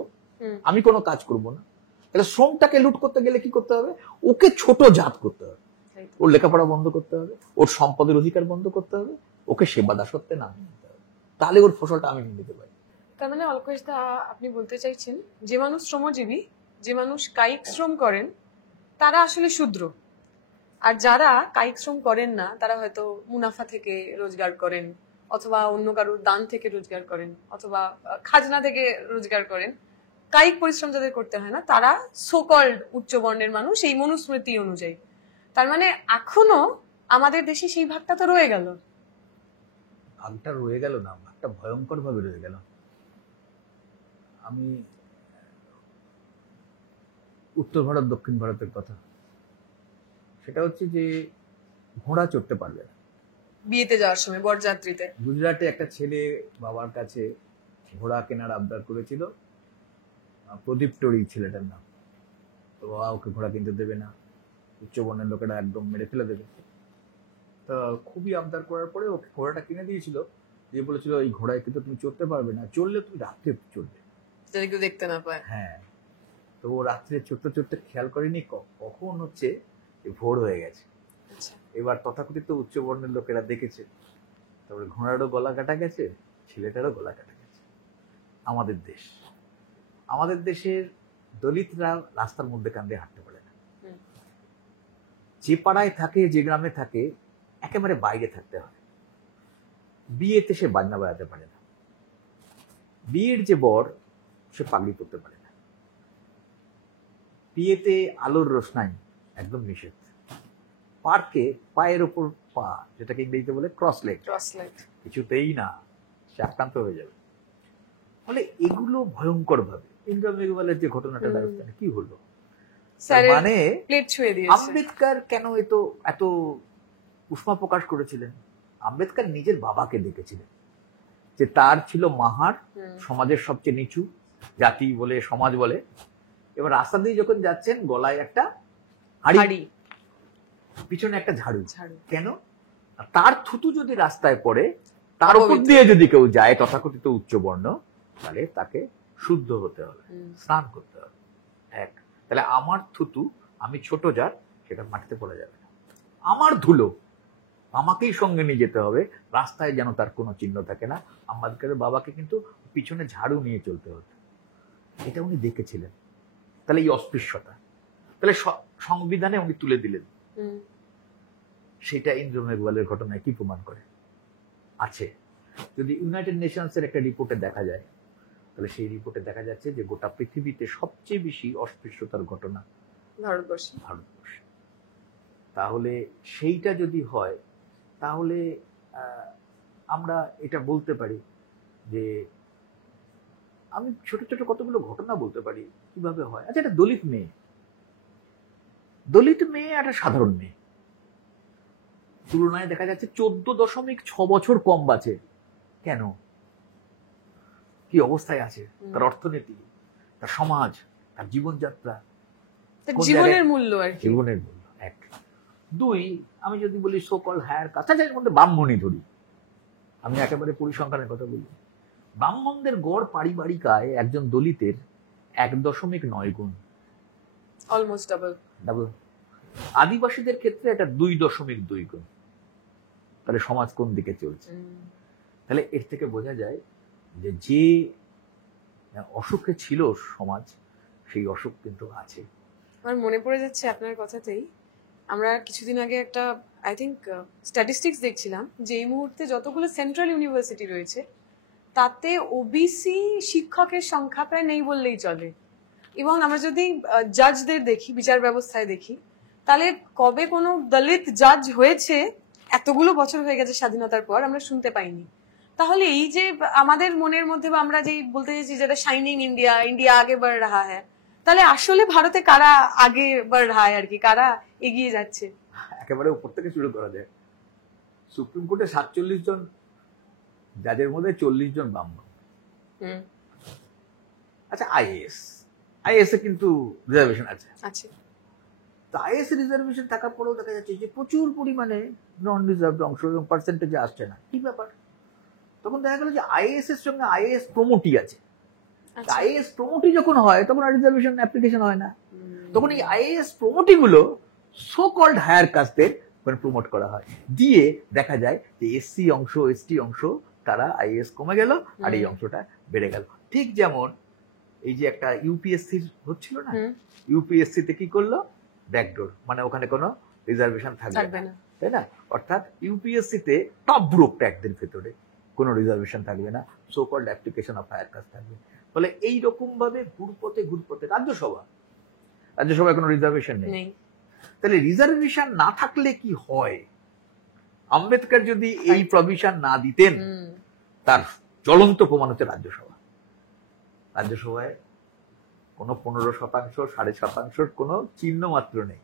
আমি কোনো কাজ করব না। তাহলে শ্রমটাকে লুট করতে গেলে কি করতে হবে? ওকে ছোট জাত করতে হবে, ওর লেখাপড়া বন্ধ করতে হবে, ওর সম্পদের অধিকার বন্ধ করতে হবে, ওকে সেবা দাসত্বে নামিয়ে দিতে হবে, তাহলে ওর ফসলটা আমি নিতে পারি। তার মানে অলকেশ দা আপনি বলতে চাইছেন যে মানুষ শ্রমজীবী, যে মানুষ কায়িক শ্রম করেন, তারা আসলে শূদ্র, আর যারা কায়িক শ্রম করেন না তারা হয়তো মুনাফা থেকে রোজগার করেন, অথবা অন্য কারোর দান থেকে রোজগার করেন, অথবা খাজনা থেকে রোজগার করেন। কায়িক পরিশ্রম যাদের করতে হয় না তারা সোকল্ড উচ্চ বর্ণের মানুষ, এই মনুস্মৃতি অনুযায়ী। তার মানে এখনো আমাদের দেশে সেই ভাগটা তো রয়ে গেল। ভাগটা রয়ে গেল না, ভাগটা ভয়ঙ্কর ভাবে রয়ে গেল। আমি উত্তর ভারত দক্ষিণ ভারতের কথা, সেটা হচ্ছে যে ঘোড়া চড়তে পারবে না বিয়েতে যাওয়ার সময় বরযাত্রীতে। গুজরাটে একটা ছেলে বাবার কাছে ঘোড়া কেনার আবদার করেছিল, প্রদীপ টড়ি ছেলেটার নাম। তো বাবা ওকে ঘোড়া কিনতে দেবে না, উচ্চবর্ণের লোকেরা একদম মেরে ফেলে দেবে। তা খুবই আবদার করার পরে ওকে ঘোড়াটা কিনে দিয়েছিল, দিয়ে বলেছিল এই ঘোড়ায় কিন্তু তুমি চড়তে পারবে না, চড়লে তুমি রাত্রে চড়বে, যাতে কেউ দেখতে না পায়। হ্যাঁ। তো ও রাত্রে চড়তে চড়তে খেয়াল করেনি কখন হচ্ছে ভোর হয়ে গেছে। এবার তথাকথিত উচ্চবর্ণের লোকেরা দেখেছে, তারপরে ঘোড়ারও গলা কাটা গেছে, ছেলেটারও গলা কাটা গেছে। আমাদের দেশের দলিতরা রাস্তার মধ্যে কান্দে হাঁটতে পারে না। যে পাড়ায় থাকে, যে গ্রামে থাকে, একেবারে বাইরে থাকতে হয়। বিয়েতে সে বাজনা বাজাতে পারে না, বিয়ের যে বর সে পাগড়ি পরতে পারে না, বিয়েতে আলোর রোশনাই একদম নিষেধ, পার্কে পায়ের ওপর পা, যেটাকে ইংরেজিতে বলে ক্রস লেগ, কিছুতেই না, সে আক্রান্ত হয়ে যাবে। ফলে এগুলো ভয়ঙ্কর ভাবে ইন্দ্রা মেঘওয়ালের যে ঘটনাটা রাজস্থানে কি হলো, মানে আম্বেদকর কেন এত উষ্মা প্রকাশ করেছিলেন? আম্বেদকর নিজের বাবাকে দেখেছিলেন যে তার ছিল মাহার, সমাজের সবচেয়ে নিচু জাতি বলে সমাজ বলে। এবার রাস্তা দিয়ে যখন যাচ্ছেন গলায় একটা হাড়ি, পিছনে একটা ঝাড়ু। কেন? তার থুতু যদি রাস্তায় পড়ে, তার উপর দিয়ে যদি কেউ যায় তথাকথিত উচ্চবর্ণ, তাহলে তাকে শুদ্ধ হতে হবে, স্নান করতে হবে। এক, তাহলে আমার থুতু, আমি ছোট জাত, সেটা মাটিতে পড়ে যাবে না। আমার ধুলো আমাকেই সঙ্গে নিয়ে যেতে হবে, রাস্তায় যেন তার কোনো চিহ্ন থাকে না। আম্বেদকরের বাবাকে কিন্তু পিছনে ঝাড়ু নিয়ে চলতে হতো, এটা উনি দেখেছিলেন। তাহলে এই অস্পৃশ্যতা, তাহলে সংবিধানে উনি তুলে দিলেন। সেটা ইন্দ্র মেঘওয়ালের ঘটনায় কি প্রমাণ করে? আছে, যদি ইউনাইটেড নেশনস এর একটা রিপোর্টে দেখা যায়, তাহলে সেই রিপোর্টে দেখা যাচ্ছে যে গোটা পৃথিবীতে সবচেয়ে বেশি অস্পৃশ্যতার ঘটনা ভারতবর্ষে। তাহলে সেইটা যদি হয়, তাহলে আমরা এটা বলতে পারি যে, আমি ছোট ছোট কতগুলো ঘটনা বলতে পারি কিভাবে হয়। আচ্ছা, এটা দলিত মেয়ে একটা সাধারণ মেয়ে, তুলনায় দেখা যাচ্ছে 14.6 বছর কম বাঁচে। কেন? কি অবস্থায় আছে তার অর্থনীতি, তার সমাজ, তার জীবনযাত্রা, জীবনের মূল্য আর কি। জীবনের মূল্য এক। দুই, আমি যদি বলি সকল হায়ার কাস্ট, যার মধ্যে ব্রাহ্মণই ধরি, আমি একেবারে পরিসংখ্যানের কথা বলি, ব্রাহ্মণদের গড় পারিবারিক আয় একজন দলিতের 1.9 গুণ, অলমোস্ট ডাবল। আদিবাসীদের ক্ষেত্রে এটা 2.2 গুণ। তাহলে সমাজ কোন দিকে চলছে? তাহলে এর থেকে বোঝা যায় যে অসুখে ছিল সমাজ, সেই অসুখ কিন্তু আছে। আমার মনে পড়ে যাচ্ছে আপনার কথাতেই, আমরা কিছুদিন আগে একটা আই থিঙ্ক স্ট্যাটিস্টিক্স দেখছিলাম যে এই মুহূর্তে যতগুলো সেন্ট্রাল ইউনিভার্সিটি রয়েছে তাতে ওবিসি শিক্ষকের সংখ্যা প্রায় নেই বললেই চলে। এবং আমরা যদি জাজদের দেখি, বিচার ব্যবস্থায় দেখি, তাহলে কবে কোনো দলিত জাজ হয়েছে এতগুলো বছর হয়ে গেছে স্বাধীনতার পর, আমরা শুনতে পাইনি। তাহলে এই যে আমাদের মনের মধ্যে বা আমরা যেই বলতে চাইছি যেটা শাইনিং ইন্ডিয়া, ইন্ডিয়া আগে बढ़ रहा है, তাহলে আসলে ভারতে কারা আগে बढ़ रहा है আর কি, কারা এগিয়ে যাচ্ছে? একেবারে উপর থেকে শুরু করা যায়। সুপ্রিম কোর্টে 47 জন জাজের মধ্যে 40 জন ব্রাহ্মণ। আচ্ছা, আইএএস এ কিন্তু রিজার্ভেশন আছে। তো আইএএস রিজার্ভেশন থাকার পরেও দেখা যাচ্ছে যে প্রচুর পরিমাণে নন রিজার্ভড অংশ এবং পার্সেন্টেজে আসছে না। কি ব্যাপার? তখন দেখা গেল যে আইএএস এর সঙ্গে আইএএস প্রমোটই আছে। আইএএস প্রমোটই যখন হয় তখন আর রিজার্ভেশন অ্যাপ্লিকেশন হয় না। তখন এই আইএএস প্রমোটি গুলো সো কল্ড হায়ার কাস্টের প্রমোট করা হয়, দিয়ে দেখা যায় যে এসসি অংশ, এসটি অংশ, তারা আইএএস কমে গেল আর এই অংশটা বেড়ে গেল। ঠিক যেমন এই যে একটা ইউপিএসসি হচ্ছিল না, ইউপিএসসি তে কি করলো? ব্যাকডোর, মানে ওখানে কোনো রিজার্ভেশন থাকবে থাকবে না, না। তাই না? অর্থাৎ ইউপিএসসিতে টপ গ্রুপ ট্যাগদের ভেতরে কোনো রিজার্ভেশন থাকবে না, so called application of higher caste থাকবে। ফলে এইরকম ভাবে ঘুরপথে রাজ্যসভায় কোনো রিজার্ভেশন নেই। নেই। তাহলে রিজার্ভেশন না থাকলে কি হয়? আম্বেদকর যদি এই প্রভিশন না দিতেন, তার জ্বলন্ত প্রমাণ হচ্ছে রাজ্যসভায় কোনো 15%, 7.5% কোনো চিহ্ন মাত্র নেই।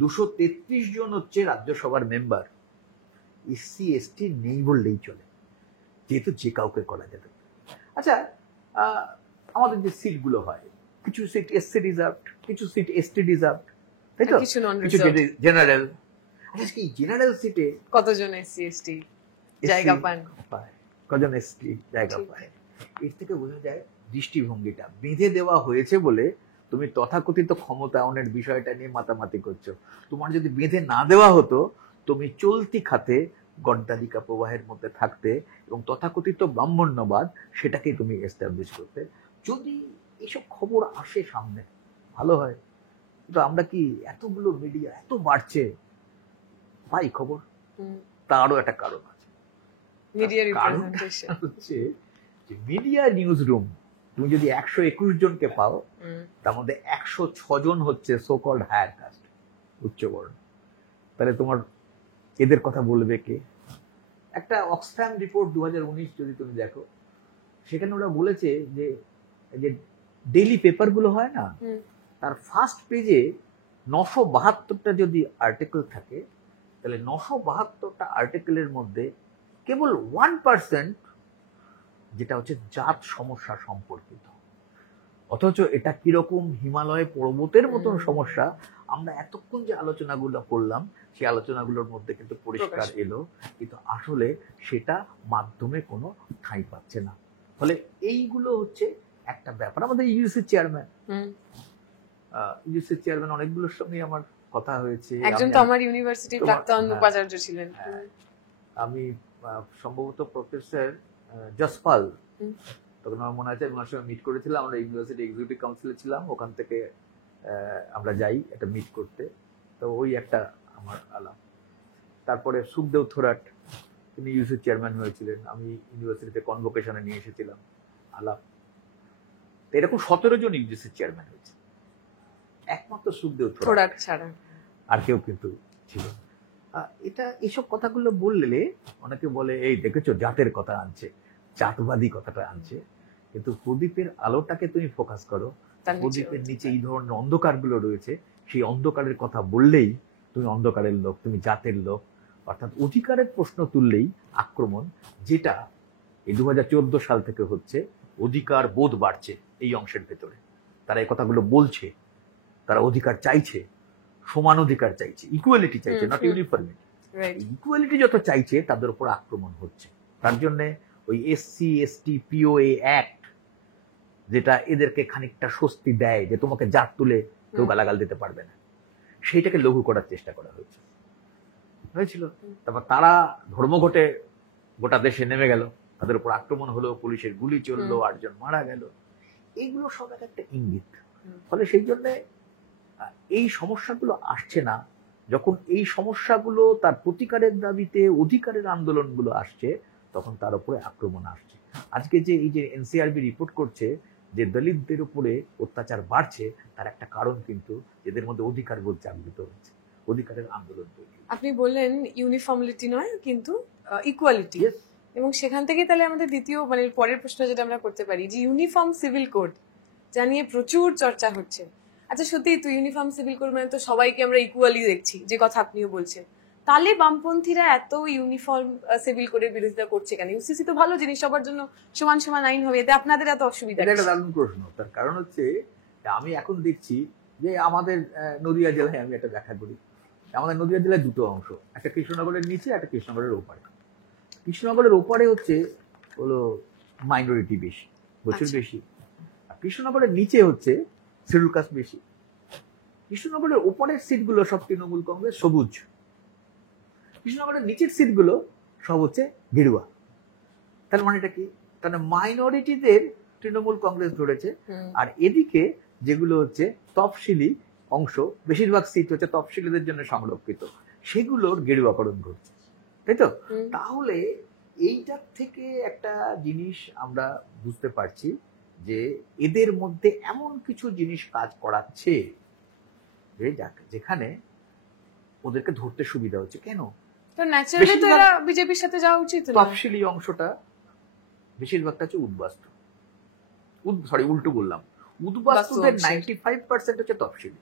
233 জন হচ্ছে রাজ্যসভার মেম্বার, এসসি এসটি নেই বললেই চলে, যেহেতু যে কাউকে করা যেত। আচ্ছা, আমাদের যে সিটগুলো হয়, কিছু সিট এসসি রিজার্ভ, কিছু সিট এসটি রিজার্ভ, তাই তো? কিছু জেনারেল। আচ্ছা, এই জেনারেল সিটে কতজন এসসি এসটি জায়গা পান? কজন এসটি জায়গা পায়? এর থেকে বোঝা যায় দৃষ্টিভঙ্গিটা বেঁধে দেওয়া হয়েছে বলে তুমি তথাকথিত ক্ষমতায়নের বিষয়টা নিয়ে মাতামাতি করছো। তোমার যদি বেঁধে না দেওয়া হতো, তুমি চলতি খাতে গড্ডালিকা প্রবাহের মধ্যে থাকতে এবং তথাকথিত ব্রাহ্মণ্যবাদ সেটাকেই তুমি এস্টাবলিশ করতে। যদি এইসব খবর আসে সামনে ভালো হয়, কিন্তু আমরা কি এতগুলো মিডিয়া এত বাড়ছে পাই খবর? তারও একটা কারণ আছে। মিডিয়া রিপ্রেজেন্টেশন হচ্ছে যে মিডিয়া নিউজ রুম তুমি যদি 121 জনকে পাও, তার মধ্যে 106 জন হচ্ছে সো কল্ড হায়ার কাস্ট, উচ্চবর্ণ। তাহলে তোমার এদের কথা বলবে কে? একটা অক্সফ্যাম রিপোর্ট 2019 যদি তুমি দেখো, সেখানে ওরা বলেছে যে ডেইলি পেপার গুলো হয় না, তার ফার্স্ট পেজে 972টা যদি আর্টিকেল থাকে, তাহলে 972টা আর্টিকেলের মধ্যে কেবল 1% যেটা হচ্ছে জাত সমস্যা সম্পর্কিত। অথচ এটা কিরকম হিমালয় পর্বতের মতন সমস্যা, আমরা এতক্ষণ যে আলোচনাগুলো করলাম সেই আলোচনাগুলোর মধ্যে কিন্তু পরিষ্কার এলো, কিন্তু আসলে সেটা মাধ্যমে কোনো ঠাঁই পাচ্ছে না। ফলে এইগুলো হচ্ছে একটা ব্যাপার। আমাদের ইউজিসির চেয়ারম্যান অনেকগুলোর সঙ্গে আমার কথা হয়েছে। একজন তো আমার ইউনিভার্সিটির প্রাক্তন উপাচার্য ছিলেন। আমি সম্ভবত প্রফেসর জসপাল, তখন আমার মনে আছে ওনার সঙ্গে মিট করেছিলাম। আমরা ইউনিভার্সিটি এক্সিকিউটিভ কাউন্সিলে ছিলাম, ওখান থেকে আমরা যাই একটা মিট করতে, তো ওই একটা আমার আলাপ। তারপরে সুখদেব থোরাট, তিনি ইউসির চেয়ারম্যান হয়েছিলেন, আমি ইউনিভার্সিটিতে কনভোকেশনে নিয়ে এসেছিলাম, আলাপ। এরকম 17 জন ইউজিসির চেয়ারম্যান হয়েছে, একমাত্র সুখদেব থোরাট ছাড়া আর কেউ কিন্তু ছিল। এটা এইসব কথাগুলো বললে অনেকে বলে এই দেখেছো জাতের কথা আনছে, জাতবাদী কথাটা আনছে, কিন্তু প্রদীপের আলোটাকে তুমি ফোকাস করো, প্রদীপের নিচে এই ধরনের অন্ধকারগুলো রয়েছে, সেই অন্ধকারের কথা বললেই তুমি অন্ধকারের লোক, তুমি জাতের লোক। অর্থাৎ অধিকারের প্রশ্ন তুললেই আক্রমণ, যেটা এই 2014 সাল থেকে হচ্ছে। অধিকার বোধ বাড়ছে এই অংশের ভেতরে, তারা এই কথাগুলো বলছে, তারা অধিকার চাইছে, সমান অধিকার চাইছে, ইকুয়ালিটি চাইছে, নট ইউনিফর্মিটি। ইকুয়ালিটি যত চাইছে তাদের উপর আক্রমণ হচ্ছে। তার জন্য ওই এসসি এসটি পিওএ অ্যাক্ট, যেটা এদেরকে খানিকটা স্বস্তি দেয় যে তোমাকে জাত তুলে কেউ গালাগাল দিতে পারবে না, সেইটাকে লঘু করার চেষ্টা করা হয়েছিল। তারপর তারা ধর্মঘটে গোটা দেশে নেমে গেল, তাদের উপর আক্রমণ হলো, পুলিশের গুলি চললো, 8 জন মারা গেল। এইগুলো সব একটা ইঙ্গিত। ফলে সেই জন্য এই সমস্যাগুলো আসছে না। যখন এই সমস্যাগুলো তার প্রতিকারের দাবিতে অধিকারের আন্দোলনগুলো আসছে, তখন তার উপরে আক্রমণ আসছে। আজকে যে এই যে এনসিআরবি রিপোর্ট করছে যে দলিতদের উপরে অত্যাচার বাড়ছে, তার একটা কারণ কিন্তু এদের মধ্যে অধিকার বোধ জাগৃত হচ্ছে, অধিকারের আন্দোলন তৈরি। আপনি বললেন ইউনিফর্মিটি নয় কিন্তু ইকুয়ালিটি, এবং সেখান থেকে তাহলে আমাদের দ্বিতীয় মানে পরের প্রশ্ন যেটা আমরা করতে পারি যে ইউনিফর্ম সিভিল কোড, যা নিয়ে প্রচুর চর্চা হচ্ছে। আচ্ছা সত্যি তো ইউনিফর্ম সিভিল কোড মানে তো সবাইকে আমরা ইকুয়ালি দেখছি, যে কথা আপনিও বলছেন, তাহলে বামপন্থীরা এত ইউনিফর্ম সিভিল কোডের বিরোধিতা করছে কেন? ইউসিসি তো ভালো জিনিস, সবার জন্য সমান সমান আইন হবে, এতে আপনাদের এত অসুবিধা? এটা একটা দারুণ প্রশ্ন। তার কারণ হচ্ছে আমি এখন দেখছি যে আমাদের নদিয়া জেলায়, আমি একটা ব্যাখ্যা করি, আমাদের নদিয়া জেলায় দুটো অংশ, একটা কৃষ্ণনগরের নিচে, একটা কৃষ্ণনগরের ওপারে। কৃষ্ণনগরের ওপারে হলো মাইনরিটি বেশি, প্রচুর বেশি। আর কৃষ্ণনগরের নিচে হচ্ছে শিডিউল কাস্ট বেশি। কৃষ্ণনগরের ওপরের সিটগুলো সব তৃণমূল কংগ্রেস, সবুজ। কৃষ্ণনগরের নিচের সিটগুলো সব হচ্ছে গেরুয়া। তার মানে এটা কি? তাহলে মাইনরিটিদের তৃণমূল কংগ্রেস ধরেছে, আর এদিকে যেগুলো হচ্ছে তফসিলি অংশ, বেশিরভাগ সিট হচ্ছে তফসিলিদের জন্য সংরক্ষিত, সেগুলোর গেরুয়াকরণ ঘটছে, তাই তো? তাহলে এইটার থেকে একটা জিনিস আমরা বুঝতে পারছি যে এদের মধ্যে এমন কিছু জিনিস কাজ করাচ্ছে যেখানে ওদেরকে ধরতে সুবিধা হচ্ছে। কেন? তো ন্যাচারালি তো এরা বিজেপির সাথে যাওয়া উচিত না। তফসিলি অংশটা বেশিরভাগটা হচ্ছে উদ্বাস্তু, উল্টো বললাম, উদ্বাস্তুদের 95% হচ্ছে তফসিলি।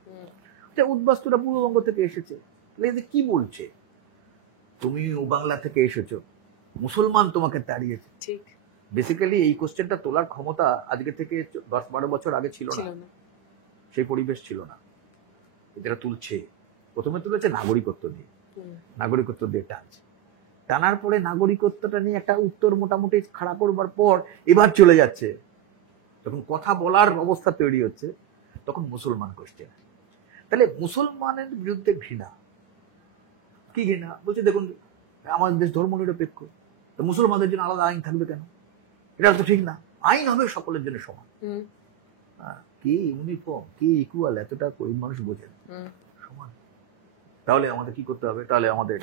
উদ্বাস্তুরা পূর্ববঙ্গ থেকে এসেছে, কি বলছে? তুমি ও বাংলা থেকে এসেছো, মুসলমান তোমাকে তাড়িয়েছে। ঠিক, বেসিক্যালি এই কোশ্চেনটা তোলার ক্ষমতা আজকে থেকে 10-12 বছর আগে ছিল না, সেই পরিবেশ ছিল না। এরা তুলছে, প্রথমে তুলেছে নাগরিকত্ব দিয়ে, নাগরিকত্ব দিয়ে টানার পরে নাগরিকত্বটা নিয়ে একটা উত্তর মোটামুটি খাড়া করবার পর এবার চলে যাচ্ছে, যখন কথা বলার অবস্থা তৈরি হচ্ছে তখন মুসলমান কোশ্চেন। তাহলে মুসলমানের বিরুদ্ধে ঘৃণা, কি ঘৃণা? বলছে দেখুন আমাদের দেশ ধর্মনিরপেক্ষ, মুসলমানদের জন্য আলাদা আইন থাকবে কেন? এটা তো ঠিক না, আইন হবে সকলের জন্য সমান। কে ইউনিফর্ম, কে ইকুয়াল, এতটা গরিব মানুষ বোঝেন সমান। তাহলে আমাদের কি করতে হবে? তাহলে আমাদের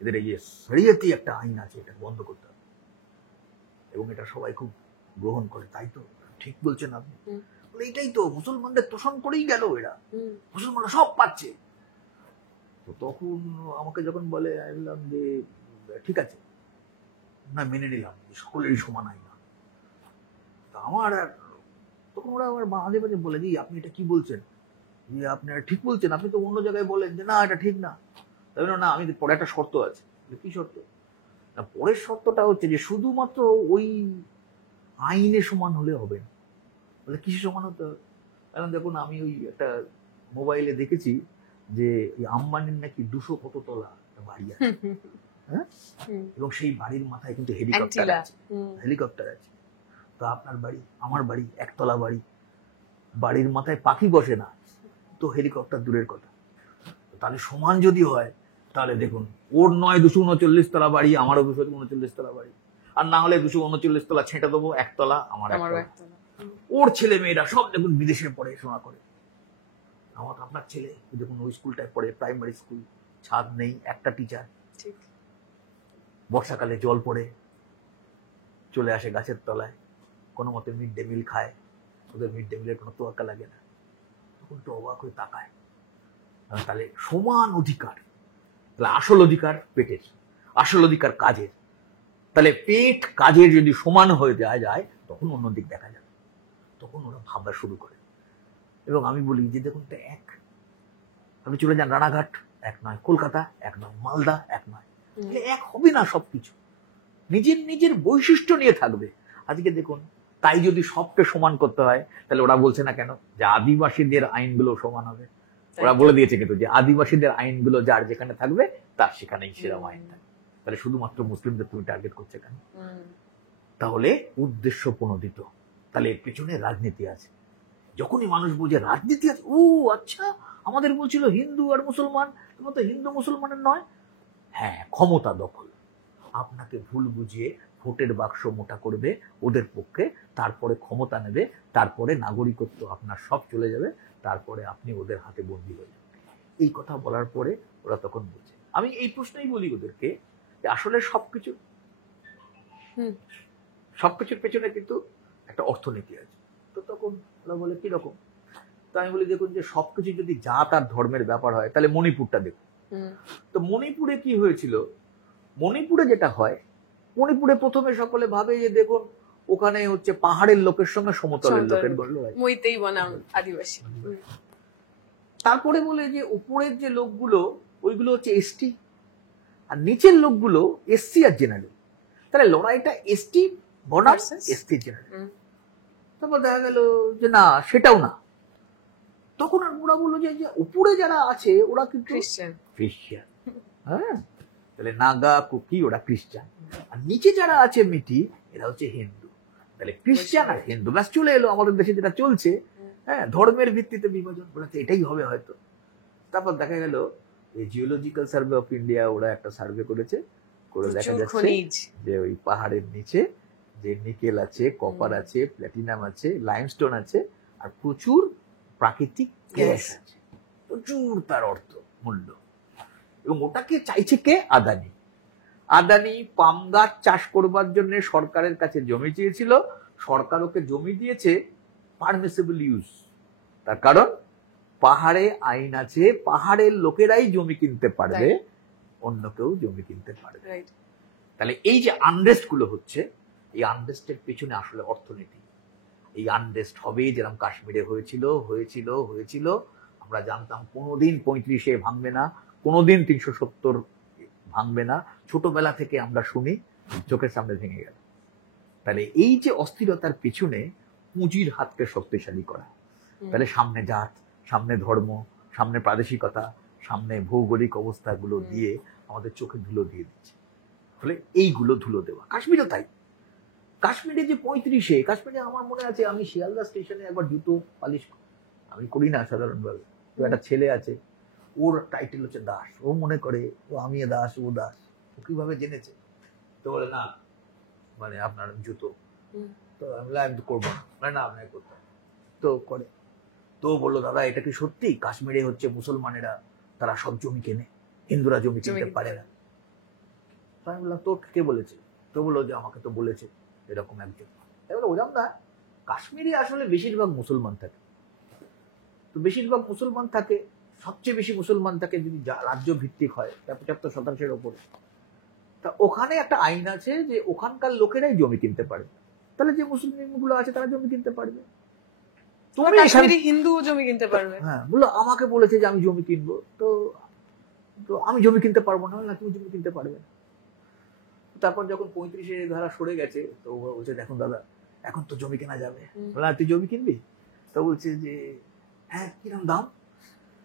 এদের এই শরিয়তি একটা আইন আছে, এটা বন্ধ করতে হবে, এবং এটা সবাই খুব গ্রহণ করে। তাই তো, ঠিক বলছেন আপনি। এটাই তো, মুসলমানদের তোষণ করেই গেল এরা, মুসলমানরা সব পাচ্ছে। তো তখন আমাকে যখন বলে, আমি বললাম যে ঠিক আছে, না মেনে নিলাম সকলেরই সমান আইন। আমার তখন ওরা আবার মাঝে মাঝে বলে যে আপনি এটা কি বলছেন, যে আপনারা ঠিক বলছেন, আপনি তো অন্য জায়গায় বলেন যে না এটা ঠিক না। তাই না, আমি পরে একটা শর্ত আছে। কি শর্ত? না, পরের শর্তটা হচ্ছে যে শুধুমাত্র ওই আইনে সমান হলে হবে না। বলে কিসে সমান হতে হবে? কারণ দেখুন, আমি ওই একটা মোবাইলে দেখেছি যে আম্বানির নাকি 200 কত তলা বাড়ি আছে, হ্যাঁ, এবং সেই বাড়ির মাথায় কিন্তু হেলিকপ্টার আছে। তো আপনার বাড়ি, আমার বাড়ি, একতলা বাড়ি, বাড়ির মাথায় পাখি বসে না, তো হেলিকপ্টার দূরের কথা। তাহলে সমান যদি হয়, তাহলে দেখুন ওর নয় 239 তলা বাড়ি, আমারও 239 তলা বাড়ি, আর না হলে 239 তলা ছেঁটে দেবো, একতলা আমার, ওর ছেলে মেয়েরা সব দেখুন বিদেশে পড়াশোনা করে, আমার আপনার ছেলে দেখুন ওই স্কুলটায় পড়ে, প্রাইমারি স্কুল, ছাদ নেই, একটা টিচার, বর্ষাকালে জল পড়ে, চলে আসে গাছের তলায়, কোনো মতে মিড ডে মিল খায়, ওদের মিড ডে মিলের কোনো তোয়াক্কা লাগে না। তখন তো অবাক হয়ে তাকায়, তাহলে সমান অধিকার, তাহলে আসল অধিকার পেটের, আসল অধিকার কাজের, তাহলে পেট কাজের যদি সমান হয়ে যাওয়া যায়, তখন অন্য দিক দেখা যাবে। তখন ওরা ভাববা শুরু করে, এবং আমি বলি যে দেখুন এক, আপনি চলে যান রানাঘাট, এক নয়, কলকাতা এক নয়, মালদা এক নয়, এক হবে না। সবকিছু নিজের নিজের বৈশিষ্ট্য নিয়ে থাকবে। আজকে দেখুন, তাই যদি সবকে সমান করতে হয়, তাহলে ওরা বলছে না কেন যে আদিবাসীদের আইনগুলো সমান হবে? ওরা বলে দিয়েছে কিন্তু যে আদিবাসীদের আইনগুলো যার যেখানে থাকবে তার সেখানেই সেরকম আইন থাকবে। তাহলে শুধুমাত্র মুসলিমদের তুমি টার্গেট করছে কেন? তাহলে উদ্দেশ্য প্রণোদিত, তাহলে এর পেছনে রাজনীতি আছে। যখনই মানুষ বোঝে রাজনীতি আছে, ও আচ্ছা, আমাদের বলছিল হিন্দু আর মুসলমান, তো হিন্দু মুসলমানের নয়, হ্যাঁ, ক্ষমতা দখল, আপনাকে ভুল বুঝিয়ে ভোটের বাক্স মোটা করবে ওদের পক্ষে, তারপরে ক্ষমতা নেবে, তারপরে নাগরিকত্ব আপনার সব চলে যাবে, তারপরে আপনি ওদের হাতে বন্দী হয়ে যাবেন। এই কথা বলার পরে ওরা তখন বুঝে। আমি এই প্রশ্নই বলি ওদেরকে যে আসলে সবকিছুর পেছনে কিন্তু একটা অর্থনীতি আছে। তো তখন ওরা বলে কিরকম? তো আমি বলি দেখুন, যে সবকিছু যদি জাত আর ধর্মের ব্যাপার হয়, তাহলে মণিপুরটা দেখুন। তো মণিপুরে কি হয়েছিল? মণিপুরে যেটা হয়, মণিপুরে প্রথমে সকলে ভাবে যে দেখুন ওখানে হচ্ছে পাহাড়ের লোকের সঙ্গে সমতলের লোকের আদিবাসী, তারপরে বলে যে উপরের যে লোকগুলো ওইগুলো হচ্ছে এসটি, আর নিচের লোকগুলো এসসি আর জেনারেল। তাহলে লড়াইটা এসটি বনাম এসটি জেনারেল। তারপর দেখা গেল যে না, সেটাও না। তখন আর ওরা বললো যে উপরে যারা আছে ওরা কি খ্রিস্টান, হ্যাঁ, তাহলে নাগা, কুকি ওরা খ্রিস্টান, আর নিচে যারা আছে মিটি এরা হচ্ছে হিন্দু। তাহলে খ্রিস্টান আর হিন্দু ব্যাস চলে এলো আমাদের দেশে যেটা চলছে, হ্যাঁ, ধর্মের ভিত্তিতে বিভাজন, বলেছে এটাই হবে হয়তো। তারপর দেখা গেল এই জিওলজিক্যাল সার্ভে অফ ইন্ডিয়া ওরা একটা সার্ভে করেছে, করে দেখা যাচ্ছে যে ওই পাহাড়ের নিচে যে নিকেল আছে, কপার আছে, প্ল্যাটিনাম আছে, লাইমস্টোন আছে, আর প্রচুর প্রাকৃতিক গ্যাস আছে। প্রচুর তার অর্থ মূল্য, এবং ওটাকে চাইছে কে? আদানি। আদানি পাম গাছ চাষ করবার জন্য সরকারের কাছে জমি চেয়েছিল, সরকার ওকে জমি দিয়েছে পারমিসিবল ইউজ। তার কারণ পাহাড়ে আইন আছে, পাহাড়ের লোকেরাই জমি কিনতে পারবে, অন্য কেউ জমি কিনতে পারবে। তাহলে এই যে আনরেস্ট গুলো হচ্ছে, এই আনরেস্টের পেছনে আসলে অর্থনীতি। এই আনরেস্ট হবে যেরকম কাশ্মীরে হয়েছিল হয়েছিল হয়েছিল, আমরা জানতাম কোনোদিন 35-এ ভাঙবে না, কোনোদিন 370 ভাঙবে না, ছোটবেলা থেকে আমরা শুনি, চোখের সামনে ভেঙে গেল। তাহলে এই যে অস্থিরতার পিছনে পুঁজির হাতকে শক্তিশালী করা, তাহলে সামনে জাত, সামনে ধর্ম, সামনে প্রাদেশিকতা, সামনে ভৌগোলিক অবস্থাগুলো দিয়ে আমাদের চোখে ধুলো দিয়ে দিচ্ছে। ফলে এইগুলো ধুলো দেওয়া। কাশ্মীরও তাই। কাশ্মীরে যে 35-এ, কাশ্মীরে আমার মনে আছে আমি শিয়ালদা স্টেশনে একবার জুতো পালিশ, আমি করি না সাধারণভাবে, তো একটা ছেলে আছে, ওর টাইটেল হচ্ছে দাস, ও মনে করে ও আমি দাস, ও দাস। ও কিভাবে জেনেছে? তো বলে না মানে আপনার জুতো, তো আমি তো করবো না, না আপনাকে করতে, তো করে। তো বললো দাদা এটা কি সত্যি কাশ্মীরে হচ্ছে মুসলমানেরা তারা সব জমি কেনে, হিন্দুরা জমি কিনতে পারে না? আমি বললাম তোর কে বলেছে? তো বললো যে আমাকে তো বলেছে এরকম একজন। এবার ওরকম না, কাশ্মীরে আসলে বেশিরভাগ মুসলমান থাকে, তো বেশিরভাগ মুসলমান থাকে, সবচেয়ে বেশি মুসলমান থাকে যদি রাজ্য ভিত্তিক হয় 75%-এর ওপরে, তা ওখানে একটা আইন আছে যে ওখানকার লোকেরাই জমি কিনতে পারে। তাহলে যে মুসলিম গুলো আছে তারা জমি কিনতে পারবে, তুমি হিন্দু জমি কিনতে পারবে। হ্যাঁ, বললো আমাকে বলেছে যে আমি জমি কিনবো, তো তো আমি জমি কিনতে পারবো না, না তুমি জমি কিনতে পারবে না। তারপর যখন 35-এ ধারা সরে গেছে, তো বলছে দেখুন দাদা এখন তো জমি কেনা যাবে। বললাম তুই জমি কিনবি? তো বলছে যে হ্যাঁ কিরম দাম?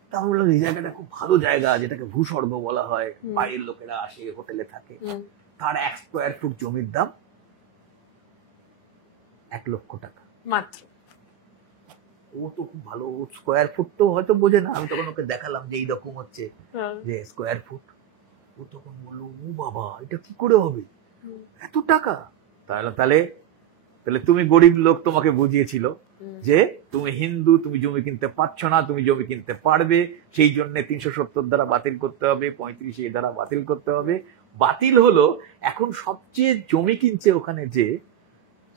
তা আমি বললাম এই জায়গাটা খুব ভালো জায়গা, যেটাকে ভূস্বর্গ বলা হয়, বাইরের লোকেরা আসে, হোটেলে থাকে, তার 1 স্কোয়ার ফুট জমির দাম 1 লক্ষ টাকা মাত্র। ও তো খুব ভালো, স্কোয়ার ফুট তো হয়তো বোঝে না। আমি তখন ওকে দেখালাম যে এইরকম হচ্ছে যে স্কোয়ার ফুট। ও তখন বললো ও বাবা এটা কি করে হবে, এত টাকা? তাহলে তাহলে তাহলে তুমি গরিব লোক, তোমাকে বুঝিয়েছিল যে তুমি হিন্দু, তুমি জমি কিনতে পারছো না, তুমি জমি কিনতে পারবে, সেই জন্য 370 দ্বারা বাতিল করতে হবে, 35 দ্বারা বাতিল করতে হবে। বাতিল হলো, এখন সবচেয়ে জমি কিনছে ওখানে যে